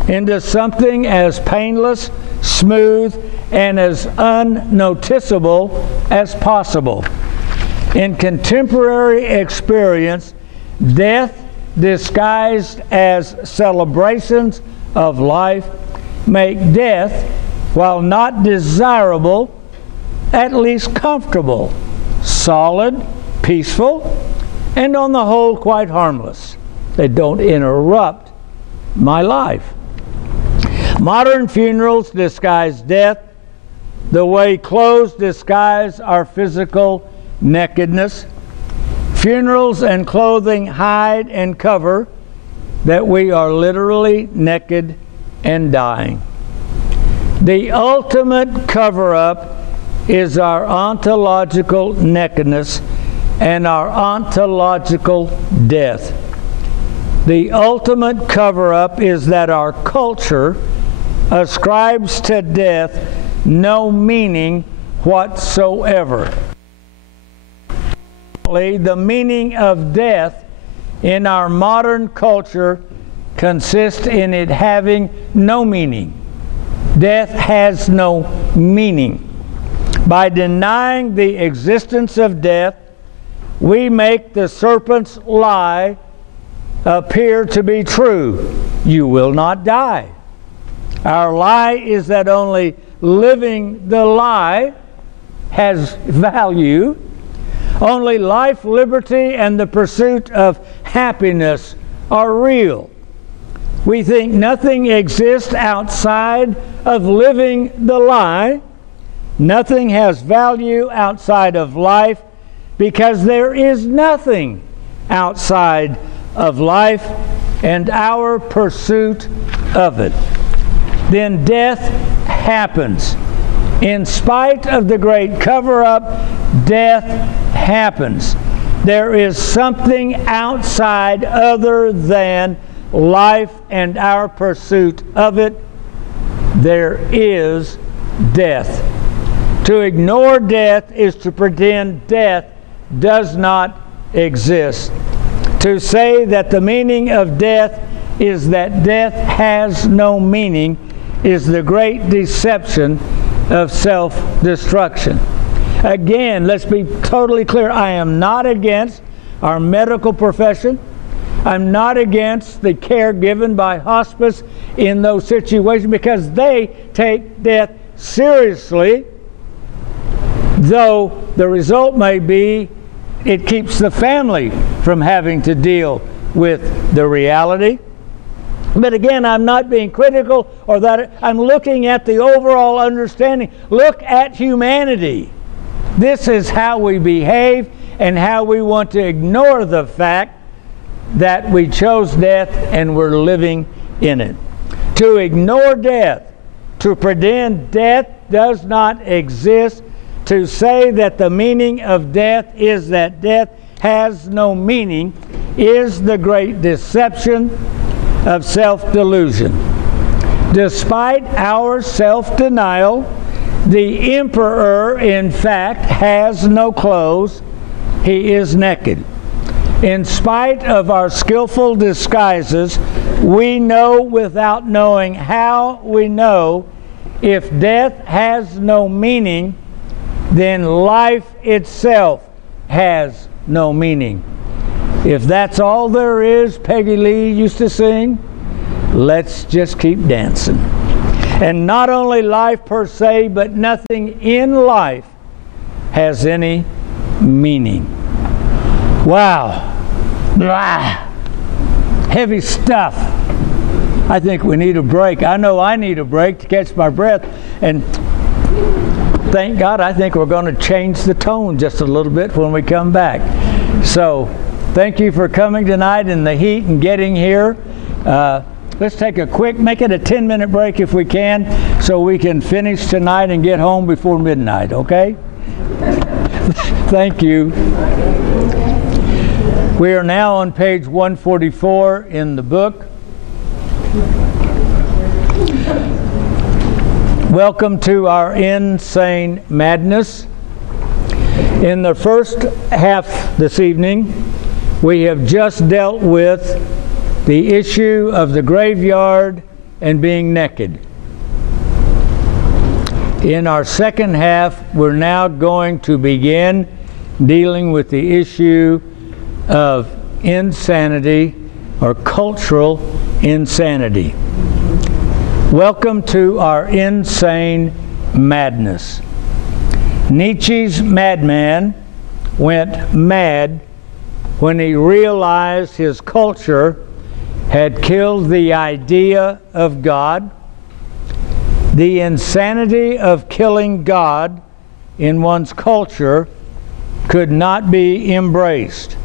into something as painless, smooth, and as unnoticeable as possible. In contemporary experience, death disguised as celebrations of life make death, while not desirable, at least comfortable, solid, peaceful, and on the whole quite harmless. They don't interrupt my life. Modern funerals disguise death the way clothes disguise our physical nakedness. Funerals and clothing hide and cover that we are literally naked and dying. The ultimate cover-up is our ontological nakedness and our ontological death. The ultimate cover-up is that our culture ascribes to death no meaning whatsoever. The meaning of death in our modern culture consists in it having no meaning. Death has no meaning. By denying the existence of death, we make the serpent's lie appear to be true. You will not die. Our lie is that only living the lie has value. Only life, liberty, and the pursuit of happiness are real. We think nothing exists outside of living the lie. Nothing has value outside of life because there is nothing outside of life and our pursuit of it. Then death happens. In spite of the great cover-up, death happens. There is something outside other than life and our pursuit of it. There is death. To ignore death is to pretend death does not exist. To say that the meaning of death is that death has no meaning is the great deception of self-destruction. Again, let's be totally clear. I am not against our medical profession. I'm not against the care given by hospice in those situations because they take death seriously, though the result may be it keeps the family from having to deal with the reality. But again, I'm not being critical or that. I'm looking at the overall understanding. Look at humanity. This is how we behave and how we want to ignore the fact that we chose death and we're living in it. To ignore death, to pretend death does not exist, to say that the meaning of death is that death has no meaning is the great deception of self-delusion. Despite our self-denial, the emperor, in fact, has no clothes. He is naked. In spite of our skillful disguises, we know without knowing how we know if death has no meaning, then life itself has no meaning. If that's all there is, Peggy Lee used to sing, let's just keep dancing. And not only life per se, but nothing in life has any meaning. Wow. Blah. Heavy stuff. I think we need a break. I know I need a break to catch my breath. And thank God, I think we're going to change the tone just a little bit when we come back. So, thank you for coming tonight in the heat and getting here. Let's take a quick, make it a 10-minute break if we can, so we can finish tonight and get home before midnight, okay? Thank you. We are now on page 144 in the book. Welcome to our insane madness. In the first half this evening, we have just dealt with the issue of the graveyard and being naked. In our second half, we're now going to begin dealing with the issue of insanity or cultural insanity. Welcome to our insane madness. Nietzsche's madman went mad when he realized his culture had killed the idea of God. The insanity of killing God in one's culture could not be embraced.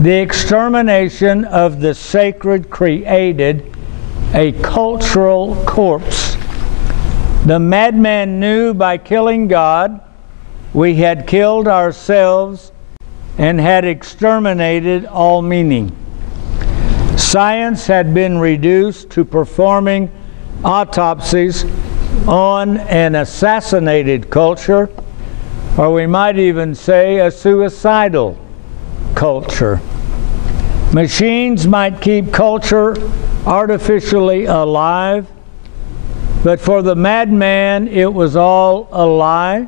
The extermination of the sacred created a cultural corpse. The madman knew by killing God, we had killed ourselves and had exterminated all meaning. Science had been reduced to performing autopsies on an assassinated culture, or we might even say a suicidal culture. Machines might keep culture artificially alive, but for the madman it was all a lie.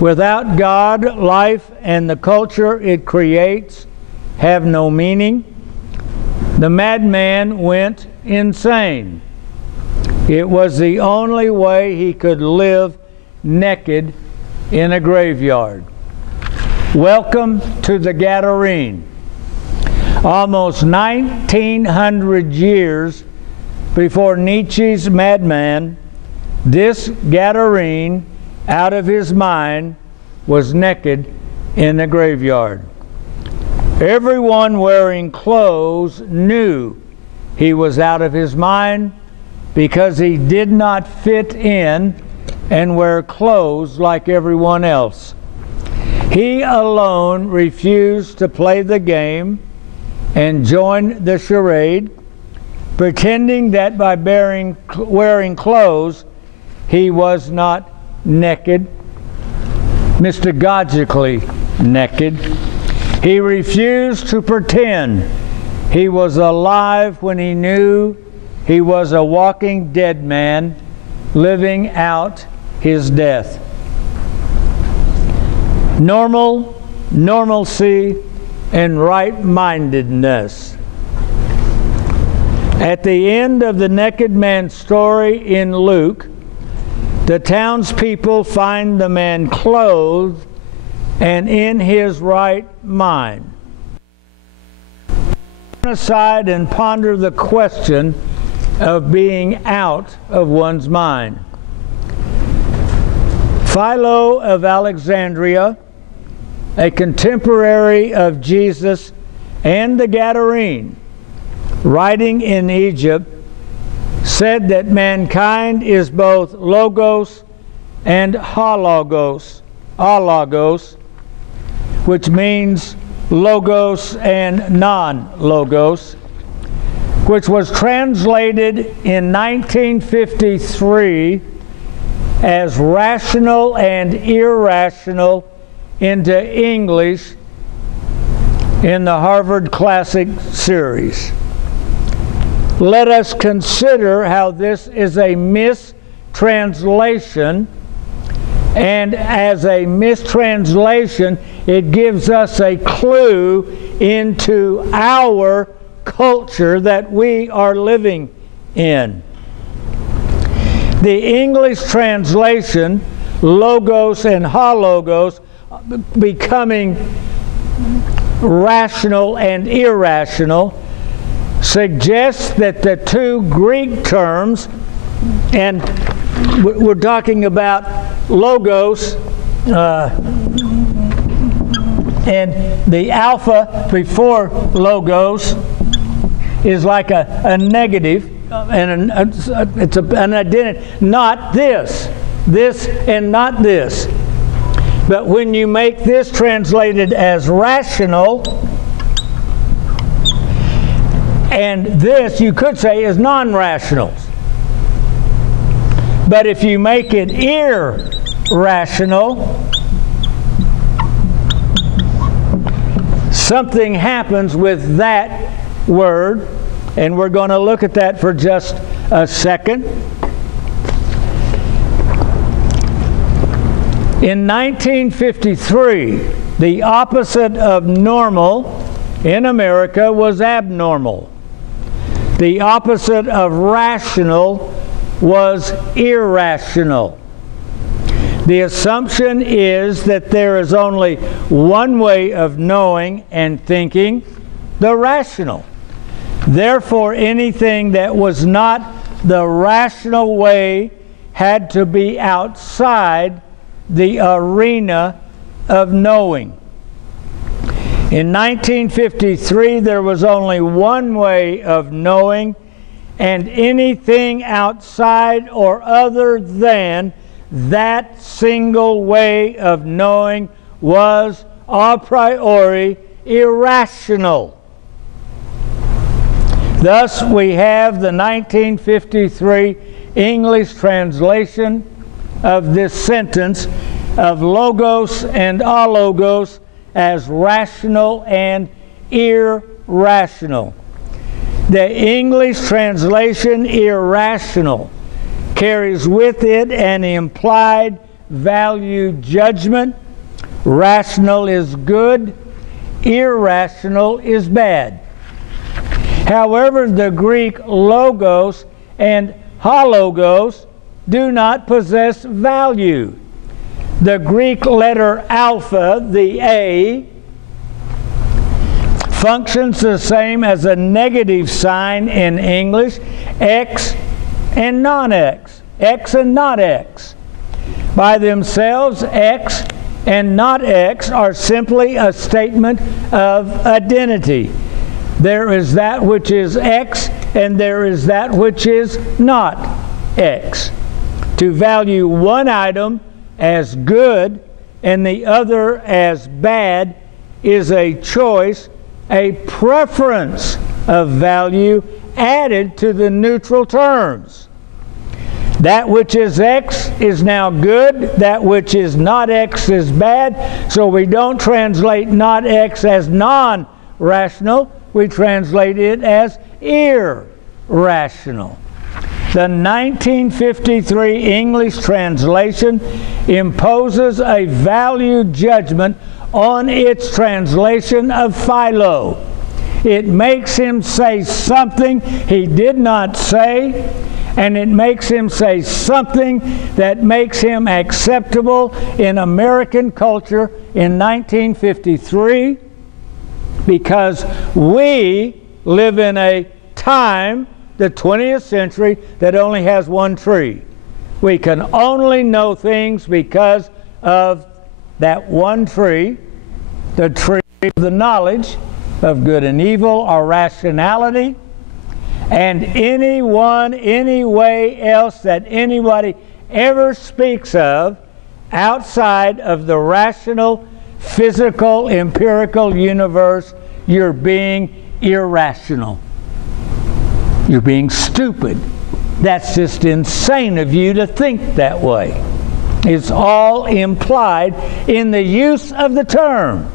Without God, life and the culture it creates have no meaning. The madman went insane. It was the only way he could live naked in a graveyard. Welcome to the Gadarene. Almost 1900 years before Nietzsche's madman, this Gadarene, out of his mind, was naked in a graveyard. Everyone wearing clothes knew he was out of his mind because he did not fit in and wear clothes like everyone else. He alone refused to play the game and join the charade, pretending that by wearing clothes he was not naked, mystagogically naked. He refused to pretend he was alive when he knew he was a walking dead man living out his death. Normalcy, and right-mindedness. At the end of the naked man's story in Luke, the townspeople find the man clothed and in his right mind. Turn aside and ponder the question of being out of one's mind. Philo of Alexandria, a contemporary of Jesus and the Gadarene, writing in Egypt, said that mankind is both logos and hologos, which means logos and non-logos, which was translated in 1953 as rational and irrational into English in the Harvard Classic series. Let us consider how this is a mistranslation, and as a mistranslation, it gives us a clue into our culture that we are living in. The English translation, logos and hologos, becoming rational and irrational, suggests that the two Greek terms, and we're talking about logos, and the alpha before logos is like a negative, and it's an identity, not this and not this. But when you make this translated as rational, and this, you could say, is non-rational. But if you make it irrational, something happens with that word, and we're going to look at that for just a second. In 1953, the opposite of normal in America was abnormal. The opposite of rational was irrational. The assumption is that there is only one way of knowing and thinking, the rational. Therefore, anything that was not the rational way had to be outside the arena of knowing. In 1953, there was only one way of knowing, and anything outside or other than that single way of knowing was a priori irrational. Thus, we have the 1953 English translation of this sentence of logos and alogos as rational and irrational. The English translation irrational carries with it an implied value judgment. Rational is good, irrational is bad. However, the Greek logos and hologos do not possess value. The Greek letter alpha, the A, functions the same as a negative sign in English, X and non-X, X and not X. By themselves, X and not X are simply a statement of identity. There is that which is X and there is that which is not X. To value one item as good and the other as bad is a choice, a preference of value added to the neutral terms. That which is X is now good, that which is not X is bad, so we don't translate not X as non-rational, we translate it as irrational. The 1953 English translation imposes a value judgment on its translation of Philo. It makes him say something he did not say, and it makes him say something that makes him acceptable in American culture in 1953, because we live in a time, the 20th century, that only has one tree. We can only know things because of that one tree, the tree of the knowledge of good and evil, or rationality, and any way else that anybody ever speaks of outside of the rational, physical, empirical universe, you're being irrational. You're being stupid. That's just insane of you to think that way. It's all implied in the use of the term.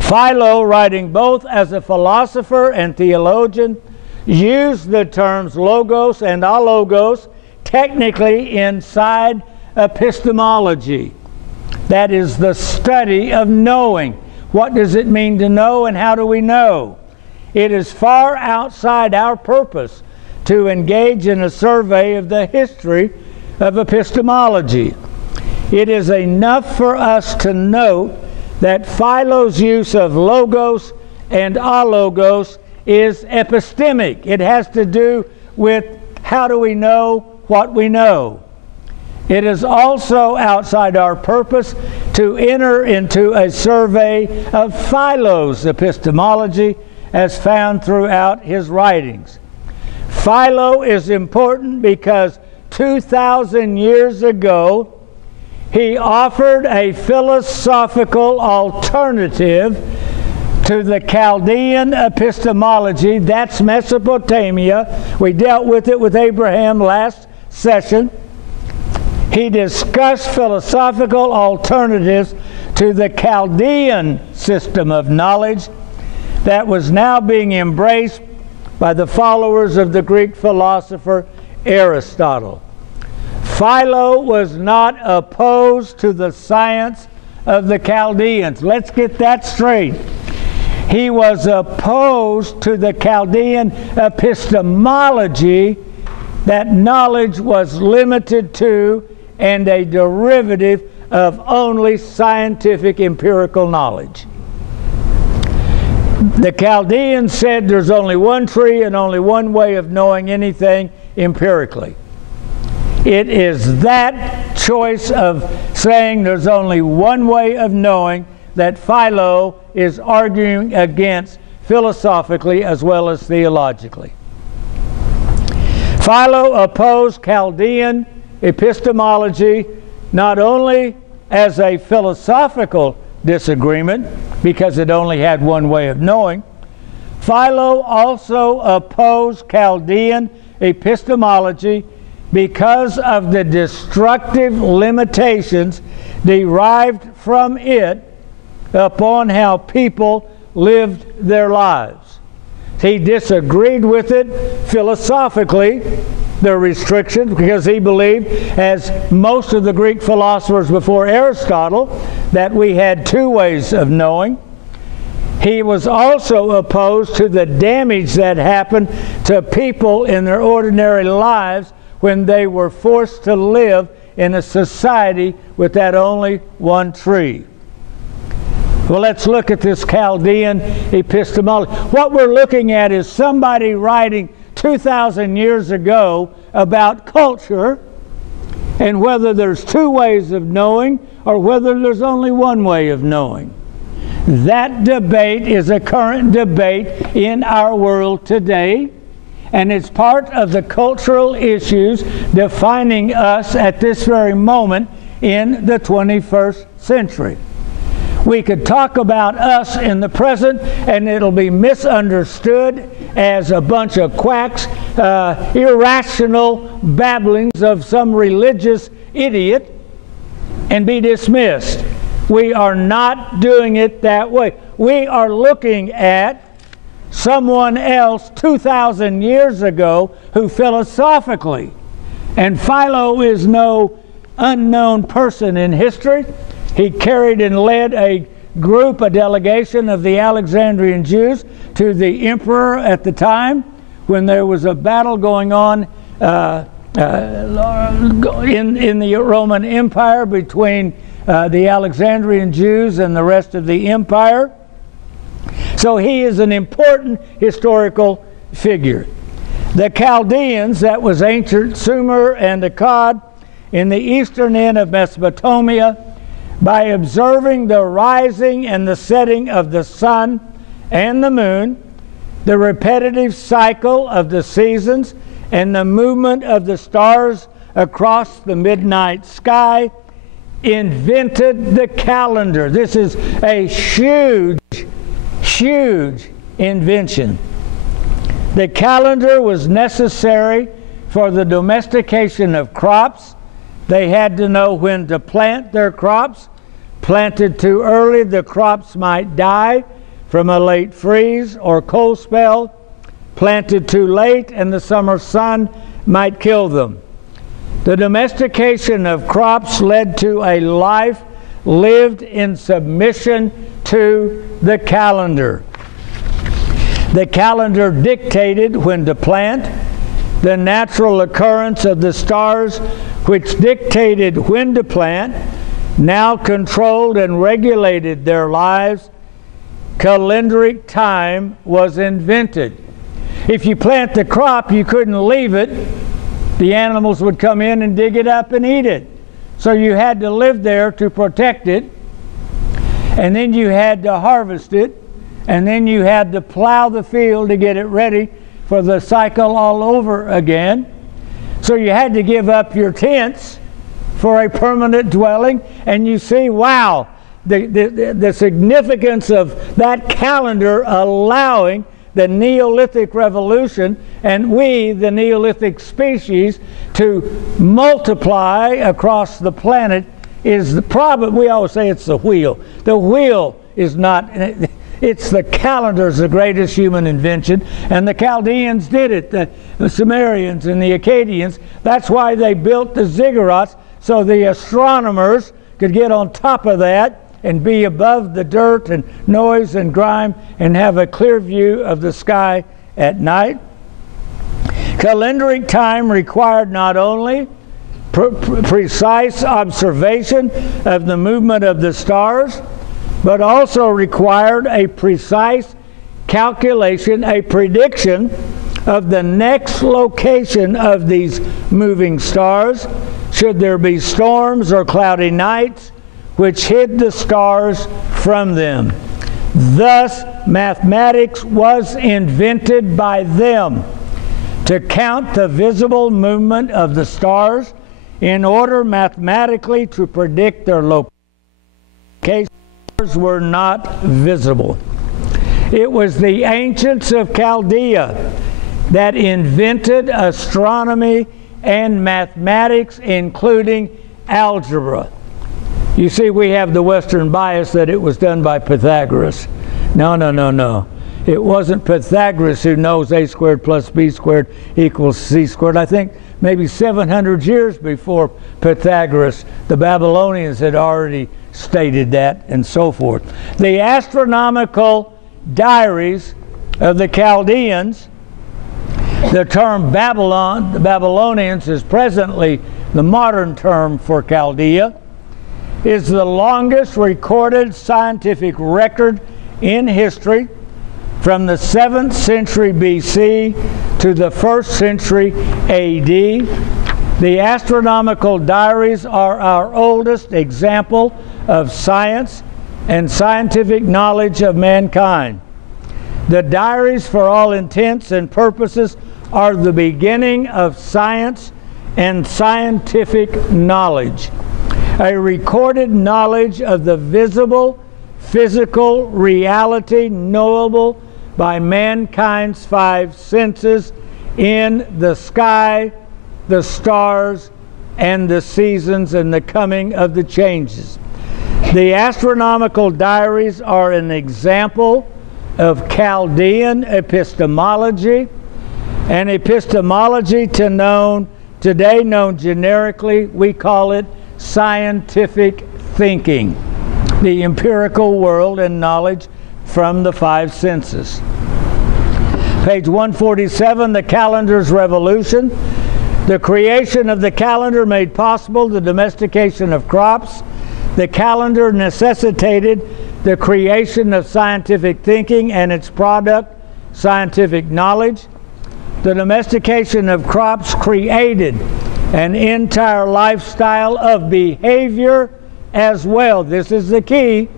Philo, writing both as a philosopher and theologian, used the terms logos and alogos technically inside epistemology. That is the study of knowing. What does it mean to know, and how do we know? It is far outside our purpose to engage in a survey of the history of epistemology. It is enough for us to note that Philo's use of logos and alogos is epistemic. It has to do with how do we know what we know. It is also outside our purpose to enter into a survey of Philo's epistemology as found throughout his writings. Philo is important because 2,000 years ago he offered a philosophical alternative to the Chaldean epistemology. That's Mesopotamia. We dealt with it with Abraham last session. He discussed philosophical alternatives to the Chaldean system of knowledge that was now being embraced by the followers of the Greek philosopher Aristotle. Philo was not opposed to the science of the Chaldeans. Let's get that straight. He was opposed to the Chaldean epistemology that knowledge was limited to and a derivative of only scientific empirical knowledge. The Chaldeans said there's only one tree and only one way of knowing anything empirically. It is that choice of saying there's only one way of knowing that Philo is arguing against philosophically as well as theologically. Philo opposed Chaldean epistemology not only as a philosophical disagreement because it only had one way of knowing. Philo also opposed Chaldean epistemology because of the destructive limitations derived from it upon how people lived their lives. He disagreed with it philosophically, the restrictions, because he believed, as most of the Greek philosophers before Aristotle, that we had two ways of knowing. He was also opposed to the damage that happened to people in their ordinary lives when they were forced to live in a society with that only one tree. Well, let's look at this Chaldean epistemology. What we're looking at is somebody writing 2,000 years ago about culture and whether there's two ways of knowing or whether there's only one way of knowing. That debate is a current debate in our world today, and it's part of the cultural issues defining us at this very moment in the 21st century. We could talk about us in the present and it'll be misunderstood as a bunch of quacks, irrational babblings of some religious idiot, and be dismissed. We are not doing it that way. We are looking at someone else 2,000 years ago who philosophically, and Philo is no unknown person in history. He carried and led a delegation of the Alexandrian Jews to the emperor at the time when there was a battle going on in the Roman Empire between the Alexandrian Jews and the rest of the empire. So he is an important historical figure. The Chaldeans, that was ancient Sumer and Akkad in the eastern end of Mesopotamia, by observing the rising and the setting of the sun and the moon, the repetitive cycle of the seasons, and the movement of the stars across the midnight sky, invented the calendar. This is a huge, huge invention. The calendar was necessary for the domestication of crops. They had to know when to plant their crops. Planted too early, the crops might die from a late freeze or cold spell. Planted too late, and the summer sun might kill them. The domestication of crops led to a life lived in submission to the calendar. The calendar dictated when to plant. The natural occurrence of the stars, which dictated when to plant, now controlled and regulated their lives. Calendric time was invented. If you plant the crop, you couldn't leave it. The animals would come in and dig it up and eat it. So you had to live there to protect it. And then you had to harvest it. And then you had to plow the field to get it ready for the cycle all over again. So you had to give up your tents for a permanent dwelling. And you see, wow, the significance of that calendar allowing the Neolithic revolution and we, the Neolithic species, to multiply across the planet is the problem. We always say it's the wheel. The wheel is not, it's the calendar is the greatest human invention, and the Chaldeans did it, the Sumerians and the Akkadians. That's why they built the ziggurats, so the astronomers could get on top of that and be above the dirt and noise and grime and have a clear view of the sky at night. Calendric time required not only precise observation of the movement of the stars, but also required a precise calculation, a prediction of the next location of these moving stars, should there be storms or cloudy nights which hid the stars from them. Thus, mathematics was invented by them to count the visible movement of the stars in order mathematically to predict their location were not visible. It was the ancients of Chaldea that invented astronomy and mathematics, including algebra. You see, we have the Western bias that it was done by Pythagoras. No, no, no, no. It wasn't Pythagoras who knows a squared plus b squared equals c squared. I think maybe 700 years before Pythagoras, the Babylonians had already stated that, and so forth. The astronomical diaries of the Chaldeans, the term Babylon, the Babylonians, is presently the modern term for Chaldea, is the longest recorded scientific record in history from the 7th century BC to the 1st century AD. The astronomical diaries are our oldest example of science and scientific knowledge of mankind. The diaries, for all intents and purposes, are the beginning of science and scientific knowledge. A recorded knowledge of the visible, physical reality knowable by mankind's 5 senses in the sky, the stars, and the seasons, and the coming of the changes. The astronomical diaries are an example of Chaldean epistemology, an epistemology today known generically, we call it scientific thinking, the empirical world and knowledge from the 5 senses. Page 147, the calendar's revolution. The creation of the calendar made possible the domestication of crops. The calendar necessitated the creation of scientific thinking and its product, scientific knowledge. The domestication of crops created an entire lifestyle of behavior as well. This is the key.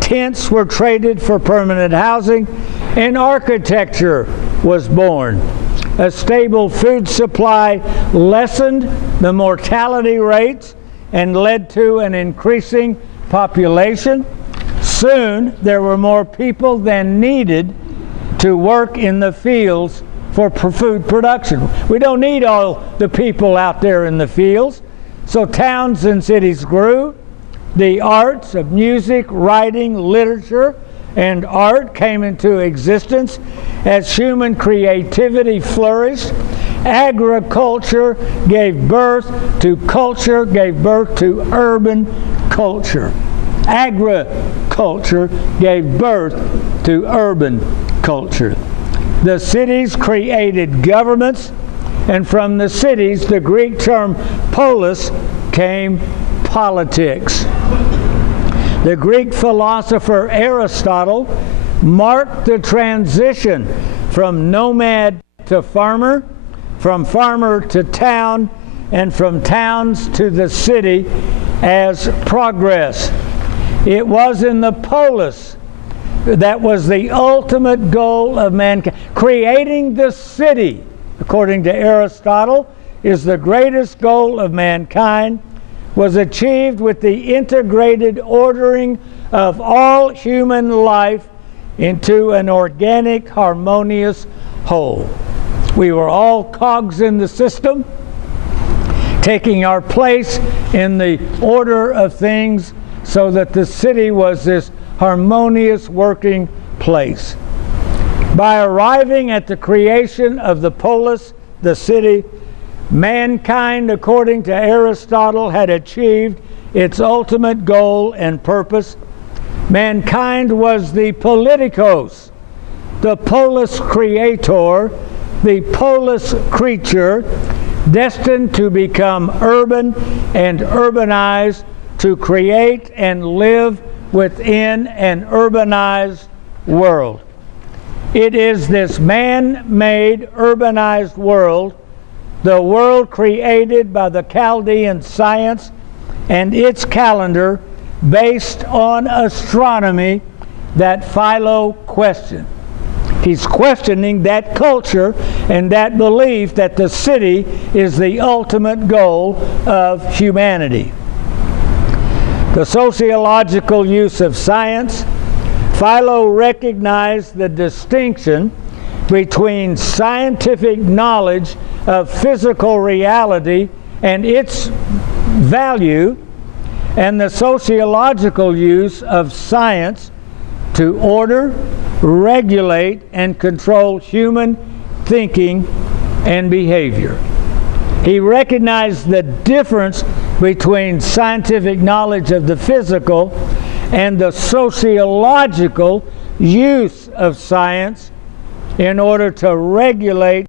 Tents were traded for permanent housing, and architecture was born. A stable food supply lessened the mortality rates and led to an increasing population. Soon there were more people than needed to work in the fields for food production. We don't need all the people out there in the fields. So towns and cities grew. The arts of music, writing, literature, and art came into existence as human creativity flourished. Agriculture gave birth to culture, gave birth to urban culture. Agriculture gave birth to urban culture. The cities created governments, and from the cities, the Greek term polis came politics. The Greek philosopher Aristotle marked the transition from nomad to farmer, from farmer to town, and from towns to the city as progress. It was in the polis that was the ultimate goal of mankind. Creating the city, according to Aristotle, is the greatest goal of mankind, was achieved with the integrated ordering of all human life into an organic, harmonious whole. We were all cogs in the system, taking our place in the order of things so that the city was this harmonious working place. By arriving at the creation of the polis, the city, mankind, according to Aristotle, had achieved its ultimate goal and purpose. Mankind was the politikos, the polis creator, the polis creature, destined to become urban and urbanized, to create and live within an urbanized world. It is this man-made urbanized world, the world created by the Chaldean science and its calendar based on astronomy, that Philo questioned. He's questioning that culture and that belief that the city is the ultimate goal of humanity. the sociological use of science, Philo recognized the distinction between scientific knowledge of physical reality and its value, and the sociological use of science to order, regulate, and control human thinking and behavior. He recognized the difference between scientific knowledge of the physical and the sociological use of science in order to regulate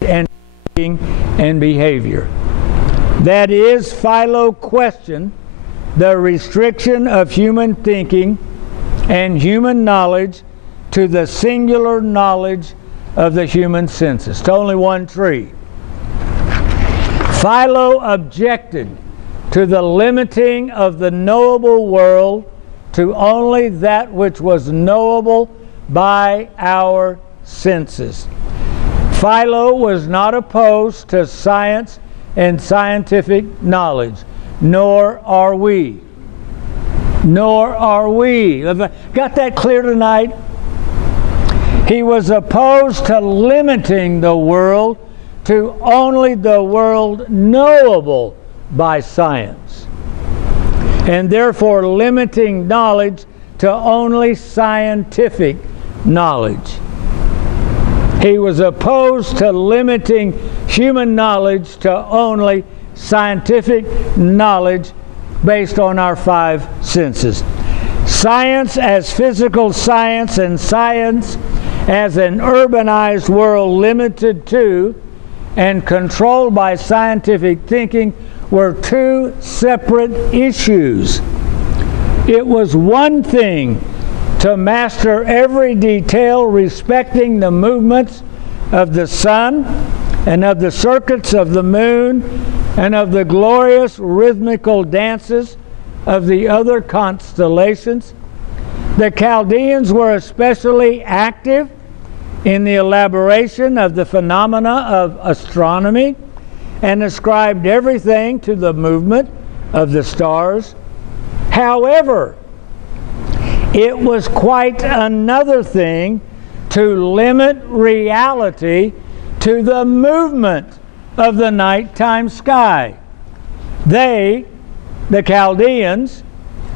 thinking and behavior. That is, Philo questioned the restriction of human thinking and human knowledge to the singular knowledge of the human senses, to only one tree. Philo objected to the limiting of the knowable world to only that which was knowable by our senses. Philo was not opposed to science and scientific knowledge, nor are we. Nor are we. Got that clear tonight? He was opposed to limiting the world to only the world knowable by science, and therefore limiting knowledge to only scientific knowledge. He was opposed to limiting human knowledge to only scientific knowledge based on our five senses. Science as physical science and science as an urbanized world limited to and controlled by scientific thinking were two separate issues. It was one thing to master every detail respecting the movements of the sun and of the circuits of the moon and of the glorious rhythmical dances of the other constellations. The Chaldeans were especially active in the elaboration of the phenomena of astronomy and ascribed everything to the movement of the stars. However, it was quite another thing to limit reality to the movement of the nighttime sky. They, the Chaldeans,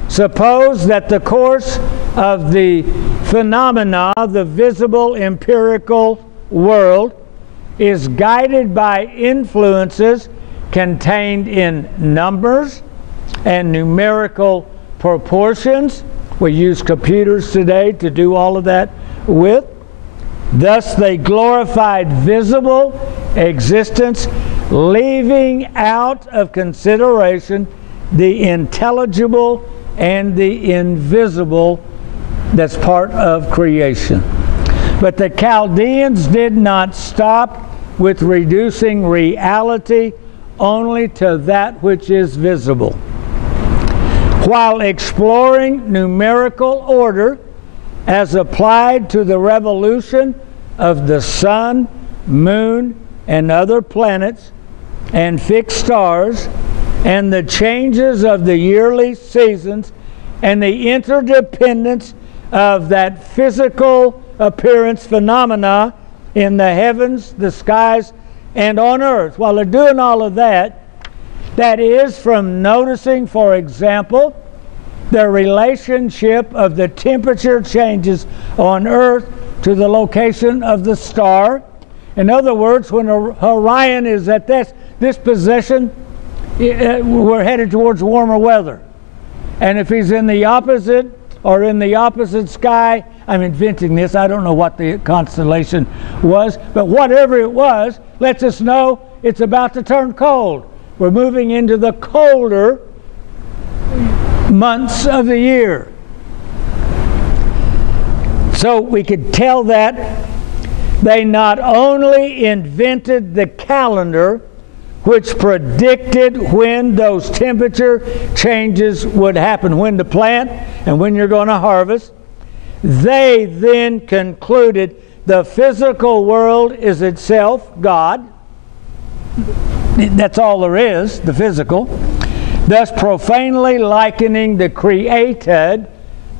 supposed that the course of the phenomena, the visible empirical world, is guided by influences contained in numbers and numerical proportions. We use computers today to do all of that with. Thus they glorified visible existence, leaving out of consideration the intelligible and the invisible that's part of creation. But the Chaldeans did not stop with reducing reality only to that which is visible. While exploring numerical order as applied to the revolution of the sun, moon, and other planets and fixed stars, and the changes of the yearly seasons, and the interdependence of that physical appearance phenomena in the heavens, the skies, and on earth. While they're doing all of that, that is from noticing, for example, the relationship of the temperature changes on earth to the location of the star. In other words, when Orion is at this position, we're headed towards warmer weather. And if he's in the opposite or in the opposite sky, I'm inventing this, I don't know what the constellation was, but whatever it was, lets us know it's about to turn cold. We're moving into the colder months of the year. So we could tell that they not only invented the calendar, which predicted when those temperature changes would happen, when to plant and when you're going to harvest. They then concluded the physical world is itself God. That's all there is, the physical. thus profanely likening the created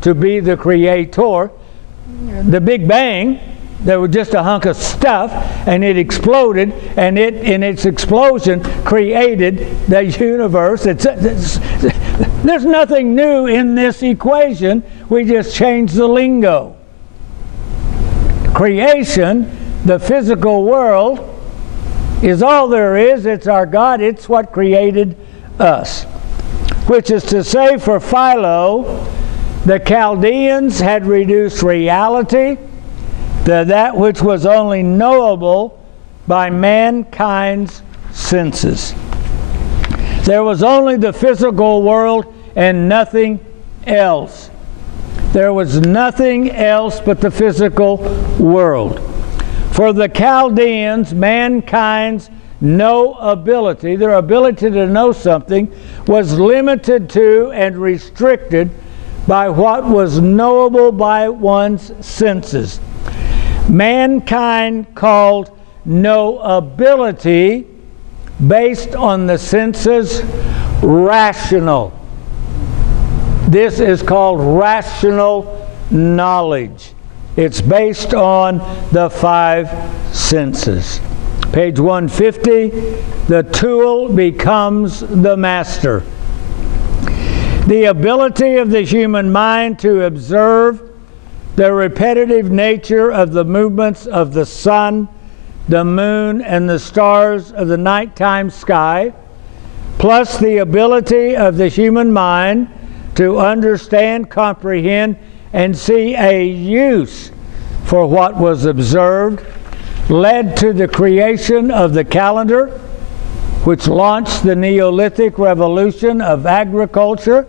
to be the creator. The Big Bang, there was just a hunk of stuff, and it exploded, and it, in its explosion, created the universe. There's nothing new in this equation. We just changed the lingo. Creation, the physical world, is all there is. It's our God. It's what created us. Which is to say, for Philo, the Chaldeans had reduced reality to that which was only knowable by mankind's senses. There was only the physical world and nothing else. There was nothing else but the physical world. For the Chaldeans, mankind's knowability, their ability to know something, was limited to and restricted by what was knowable by one's senses. Mankind called knowability based on the senses rational. This is called rational knowledge. It's based on the five senses. Page 150, the tool becomes the master. The ability of the human mind to observe the repetitive nature of the movements of the sun, the moon, and the stars of the nighttime sky, plus the ability of the human mind to understand, comprehend, and see a use for what was observed, led to the creation of the calendar, which launched the Neolithic revolution of agriculture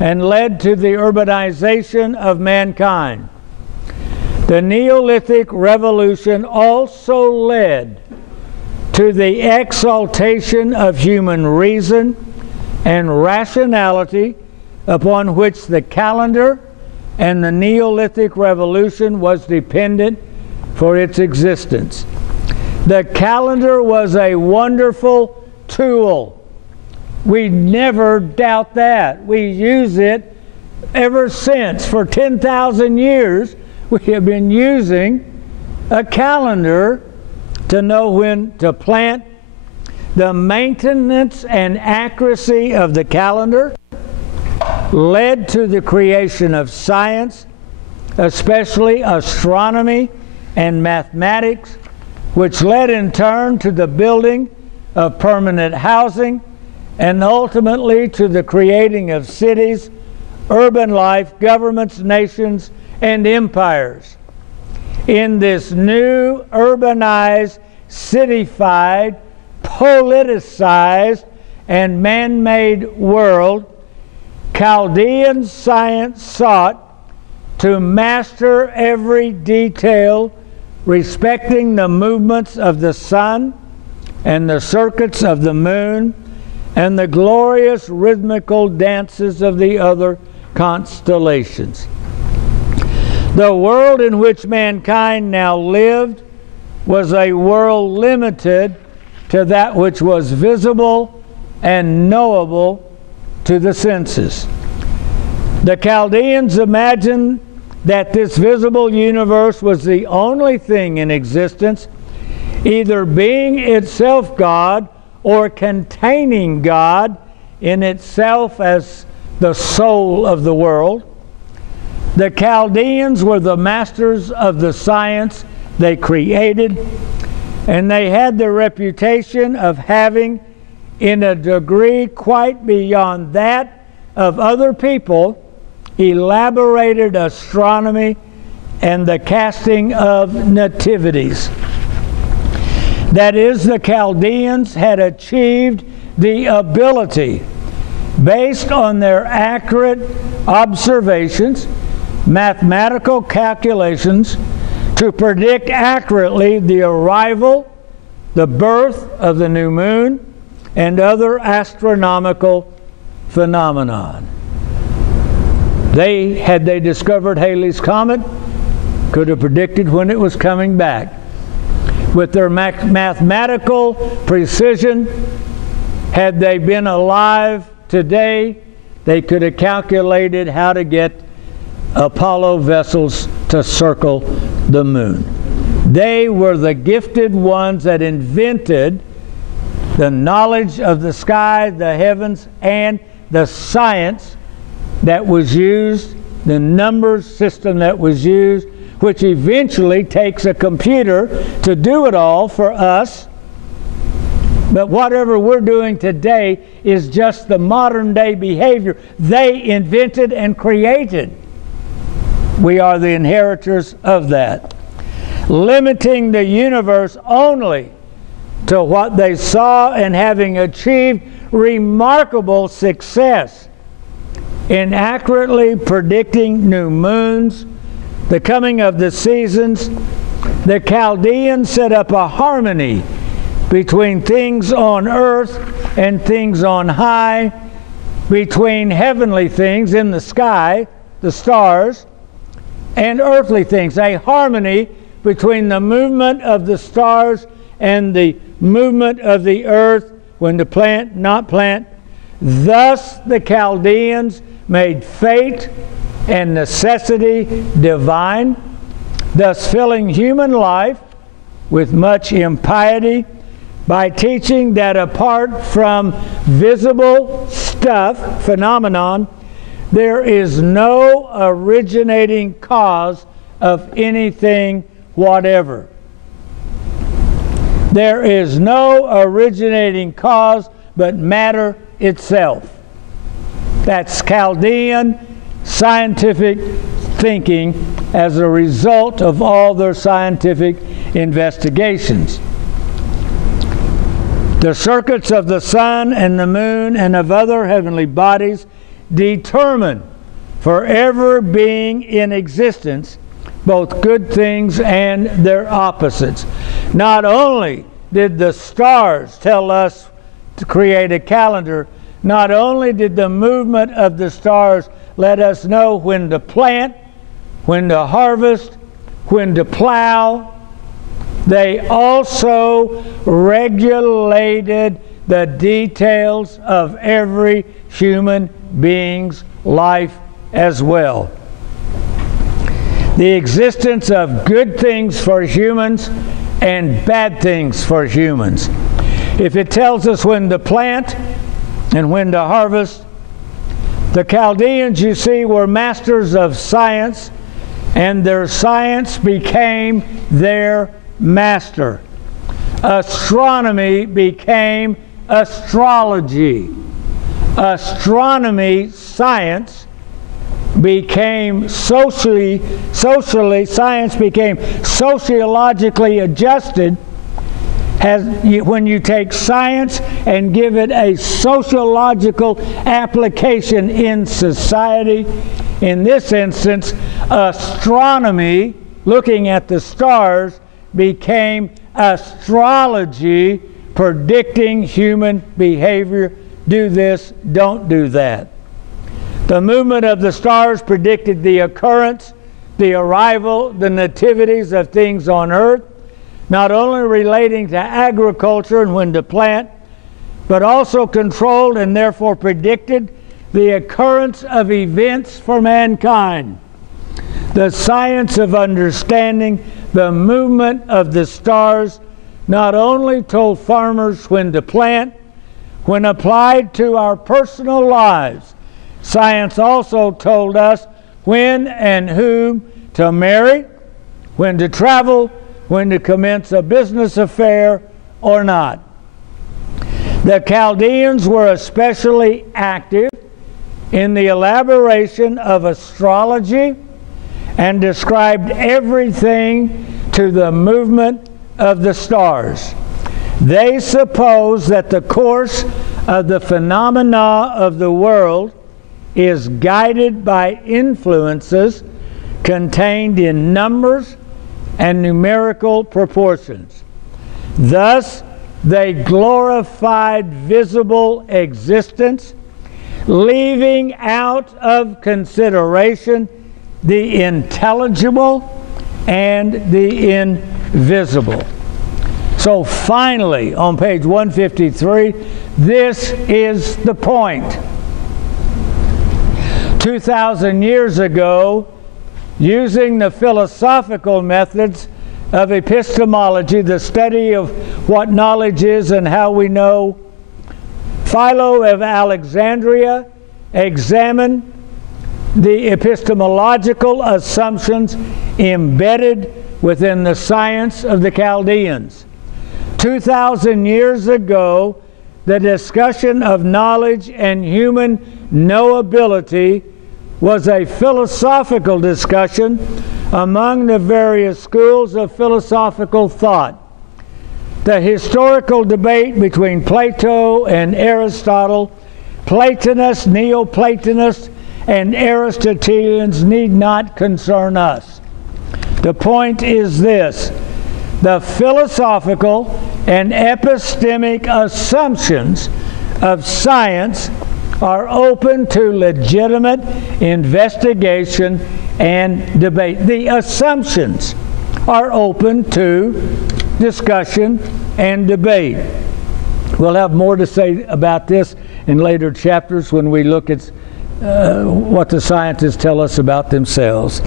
and led to the urbanization of mankind. The Neolithic revolution also led to the exaltation of human reason and rationality, upon which the calendar and the Neolithic revolution was dependent for its existence. The calendar was a wonderful tool. We never doubt that. We use it ever since. For 10,000 years, we have been using a calendar to know when to plant. The maintenance and accuracy of the calendar led to the creation of science, especially astronomy and mathematics, which led in turn to the building of permanent housing and ultimately to the creating of cities, urban life, governments, nations, and empires. In this new urbanized, cityfied, politicized, and man-made world, Chaldean science sought to master every detail respecting the movements of the sun and the circuits of the moon and the glorious rhythmical dances of the other constellations. The world in which mankind now lived was a world limited to that which was visible and knowable to the senses. The Chaldeans imagined that this visible universe was the only thing in existence, either being itself God or containing God in itself as the soul of the world. The Chaldeans were the masters of the science they created, and they had the reputation of having, in a degree quite beyond that of other people, elaborated astronomy and the casting of nativities. That is, the Chaldeans had achieved the ability, based on their accurate observations, mathematical calculations, to predict accurately the arrival, the birth of the new moon, and other astronomical phenomenon. Had they discovered Halley's Comet, could have predicted when it was coming back. With their mathematical precision, had they been alive today they could have calculated how to get Apollo vessels to circle the moon. They were the gifted ones that invented the knowledge of the sky, the heavens, and the science that was used, the numbers system that was used, which eventually takes a computer to do it all for us. But whatever we're doing today is just the modern day behavior they invented and created. We are the inheritors of that. Limiting the universe only to what they saw and having achieved remarkable success in accurately predicting new moons, the coming of the seasons, the Chaldeans set up a harmony between things on earth and things on high, between heavenly things in the sky, the stars, and earthly things, a harmony between the movement of the stars and the movement of the earth, when to plant, not plant. Thus the Chaldeans made fate and necessity divine, thus filling human life with much impiety by teaching that apart from visible stuff, phenomenon, there is no originating cause of anything whatever. There is no originating cause but matter itself. That's Chaldean scientific thinking as a result of all their scientific investigations. The circuits of the sun and the moon and of other heavenly bodies determine forever being in existence both good things and their opposites. Not only did the stars tell us to create a calendar, not only did the movement of the stars let us know when to plant, when to harvest, when to plow, they also regulated the details of every human being's life as well. The existence of good things for humans and bad things for humans. If it tells us when to plant and when to harvest, the Chaldeans, you see, were masters of science, and their science became their master. Astronomy became astrology. Astronomy, science, became science became sociologically adjusted when you take science and give it a sociological application in society. In this instance, astronomy, looking at the stars, became astrology, predicting human behavior. Do this, don't do that. The movement of the stars predicted the occurrence, the arrival, the nativities of things on earth, not only relating to agriculture and when to plant, but also controlled and therefore predicted the occurrence of events for mankind. The science of understanding the movement of the stars not only told farmers when to plant, when applied to our personal lives, science also told us when and whom to marry, when to travel, when to commence a business affair or not. The Chaldeans were especially active in the elaboration of astrology and described everything to the movement of the stars. They supposed that the course of the phenomena of the world is guided by influences contained in numbers and numerical proportions. Thus, they glorified visible existence, leaving out of consideration the intelligible and the invisible. So finally, on page 153, this is the point. 2,000 years ago, using the philosophical methods of epistemology, the study of what knowledge is and how we know, Philo of Alexandria examined the epistemological assumptions embedded within the science of the Chaldeans. 2,000 years ago, the discussion of knowledge and human knowability was a philosophical discussion among the various schools of philosophical thought. The historical debate between Plato and Aristotle, Platonists, Neoplatonists, and Aristotelians need not concern us. The point is this: the philosophical and epistemic assumptions of science are open to legitimate investigation and debate. The assumptions are open to discussion and debate. We'll have more to say about this in later chapters when we look at what the scientists tell us about themselves.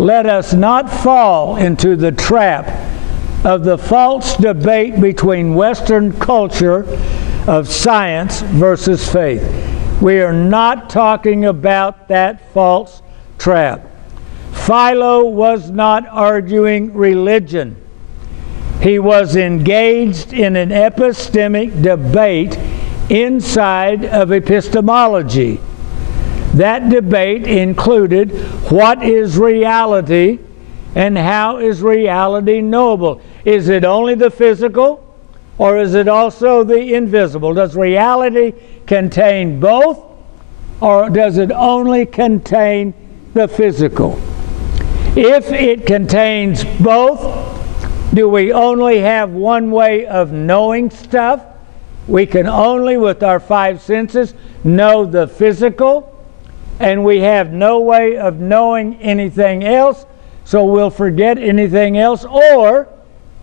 Let us not fall into the trap of the false debate between Western culture of science versus faith. We are not talking about that false trap. Philo was not arguing religion. He was engaged in an epistemic debate inside of epistemology. That debate included what is reality and how is reality knowable. Is it only the physical, or is it also the invisible? Does reality contain both, or does it only contain the physical? If it contains both, do we only have one way of knowing stuff? We can only, with our five senses, know the physical, and we have no way of knowing anything else, so we'll forget anything else? Or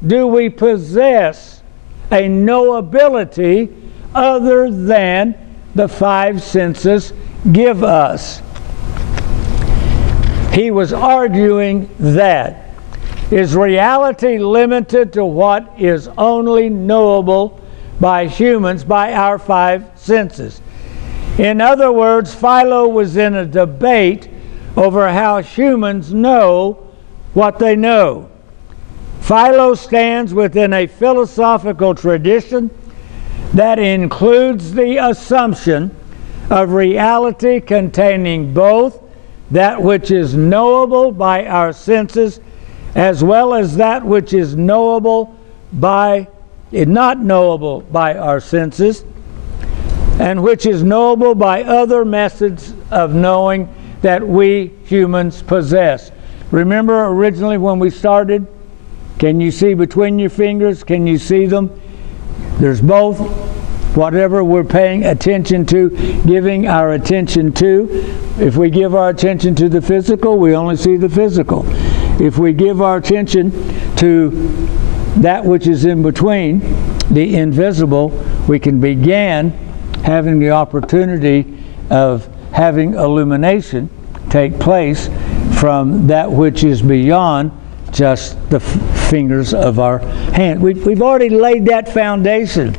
do we possess a knowability other than the five senses give us? He was arguing that. Is reality limited to what is only knowable by humans, by our five senses? In other words, Philo was in a debate over how humans know what they know. Philo stands within a philosophical tradition that includes the assumption of reality containing both that which is knowable by our senses as well as that which is knowable by, not knowable by our senses, and which is knowable by other methods of knowing that we humans possess. Remember originally when we started, can you see between your fingers? Can you see them? There's both. Whatever we're paying attention to, giving our attention to. If we give our attention to the physical, we only see the physical. If we give our attention to that which is in between, the invisible, we can begin having the opportunity of having illumination take place from that which is beyond just the fingers of our hand. We've already laid that foundation.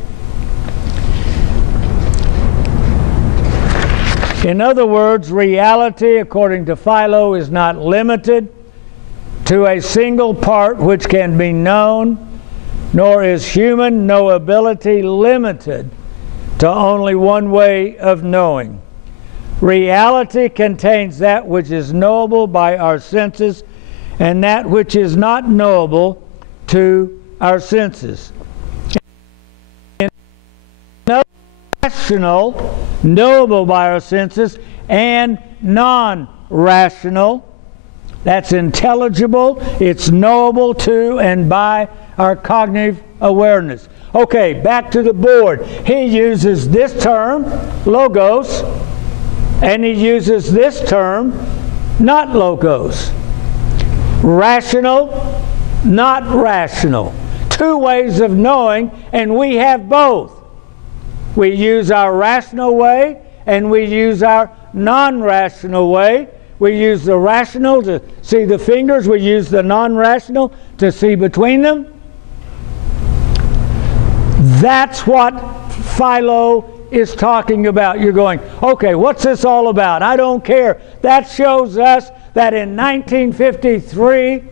In other words, reality, according to Philo, is not limited to a single part which can be known, nor is human knowability limited to only one way of knowing. Reality contains that which is knowable by our senses and that which is not knowable to our senses. Rational, knowable by our senses, and non-rational. That's intelligible, it's knowable to and by our cognitive awareness. Okay, back to the board. He uses this term, logos, and he uses this term, not logos. Rational, not rational. Two ways of knowing, and we have both. We use our rational way and we use our non-rational way. We use the rational to see the fingers. We use the non-rational to see between them. That's what Philo is talking about. You're going, okay, what's this all about? I don't care. That shows us that in 1953,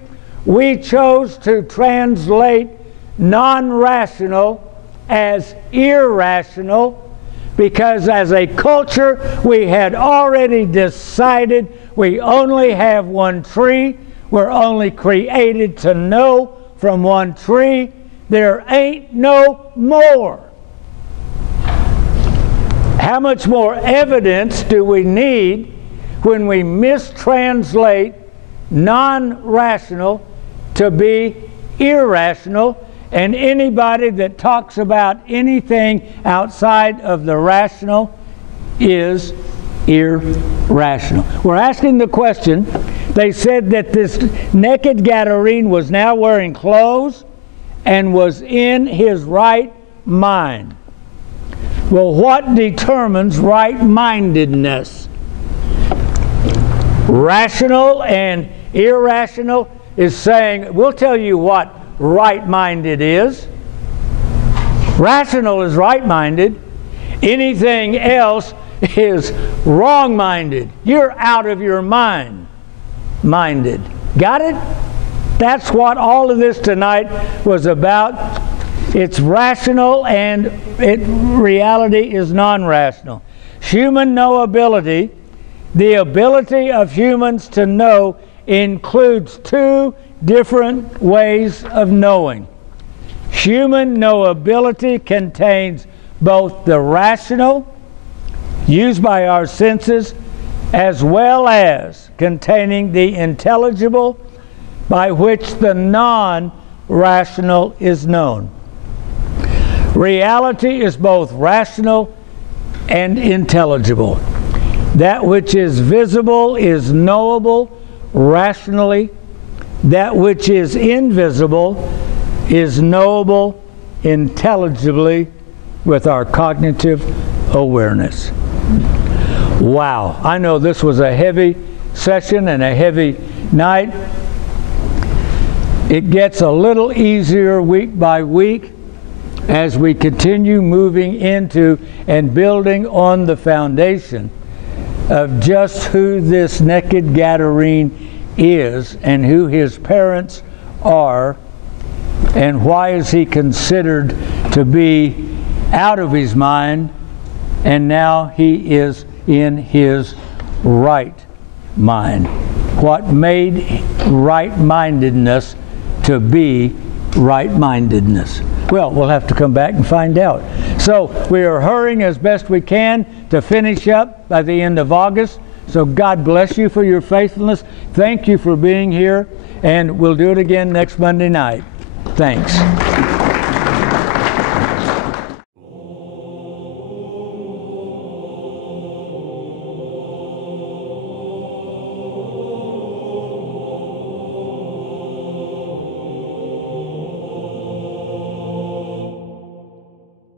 we chose to translate non-rational as irrational, because as a culture we had already decided we only have one tree. We're only created to know from one tree. There ain't no more. How much more evidence do we need when we mistranslate non-rational to be irrational? And anybody that talks about anything outside of the rational is irrational. We're asking the question. They said that this naked Gadarene was now wearing clothes and was in his right mind. Well, what determines right-mindedness? Rational and irrational is saying, we'll tell you what right-minded is. Rational is right-minded. Anything else is wrong-minded. You're out of your mind-minded. Got it? That's what all of this tonight was about. It's rational, and reality is non-rational. Human knowability, the ability of humans to know, includes two different ways of knowing. Human knowability contains both the rational, used by our senses, as well as containing the intelligible, by which the non-rational is known. Reality is both rational and intelligible. That which is visible is knowable rationally. That which is invisible is knowable intelligibly with our cognitive awareness. Wow, I know this was a heavy session and a heavy night. It gets a little easier week by week as we continue moving into and building on the foundation of just who this naked Gadarene is and who his parents are, and why is he considered to be out of his mind, and now he is in his right mind. What made right-mindedness to be right-mindedness? Well, we'll have to come back and find out. So we are hurrying as best we can to finish up by the end of August. So God bless you for your faithfulness. Thank you for being here, and we'll do it again next Monday night. Thanks.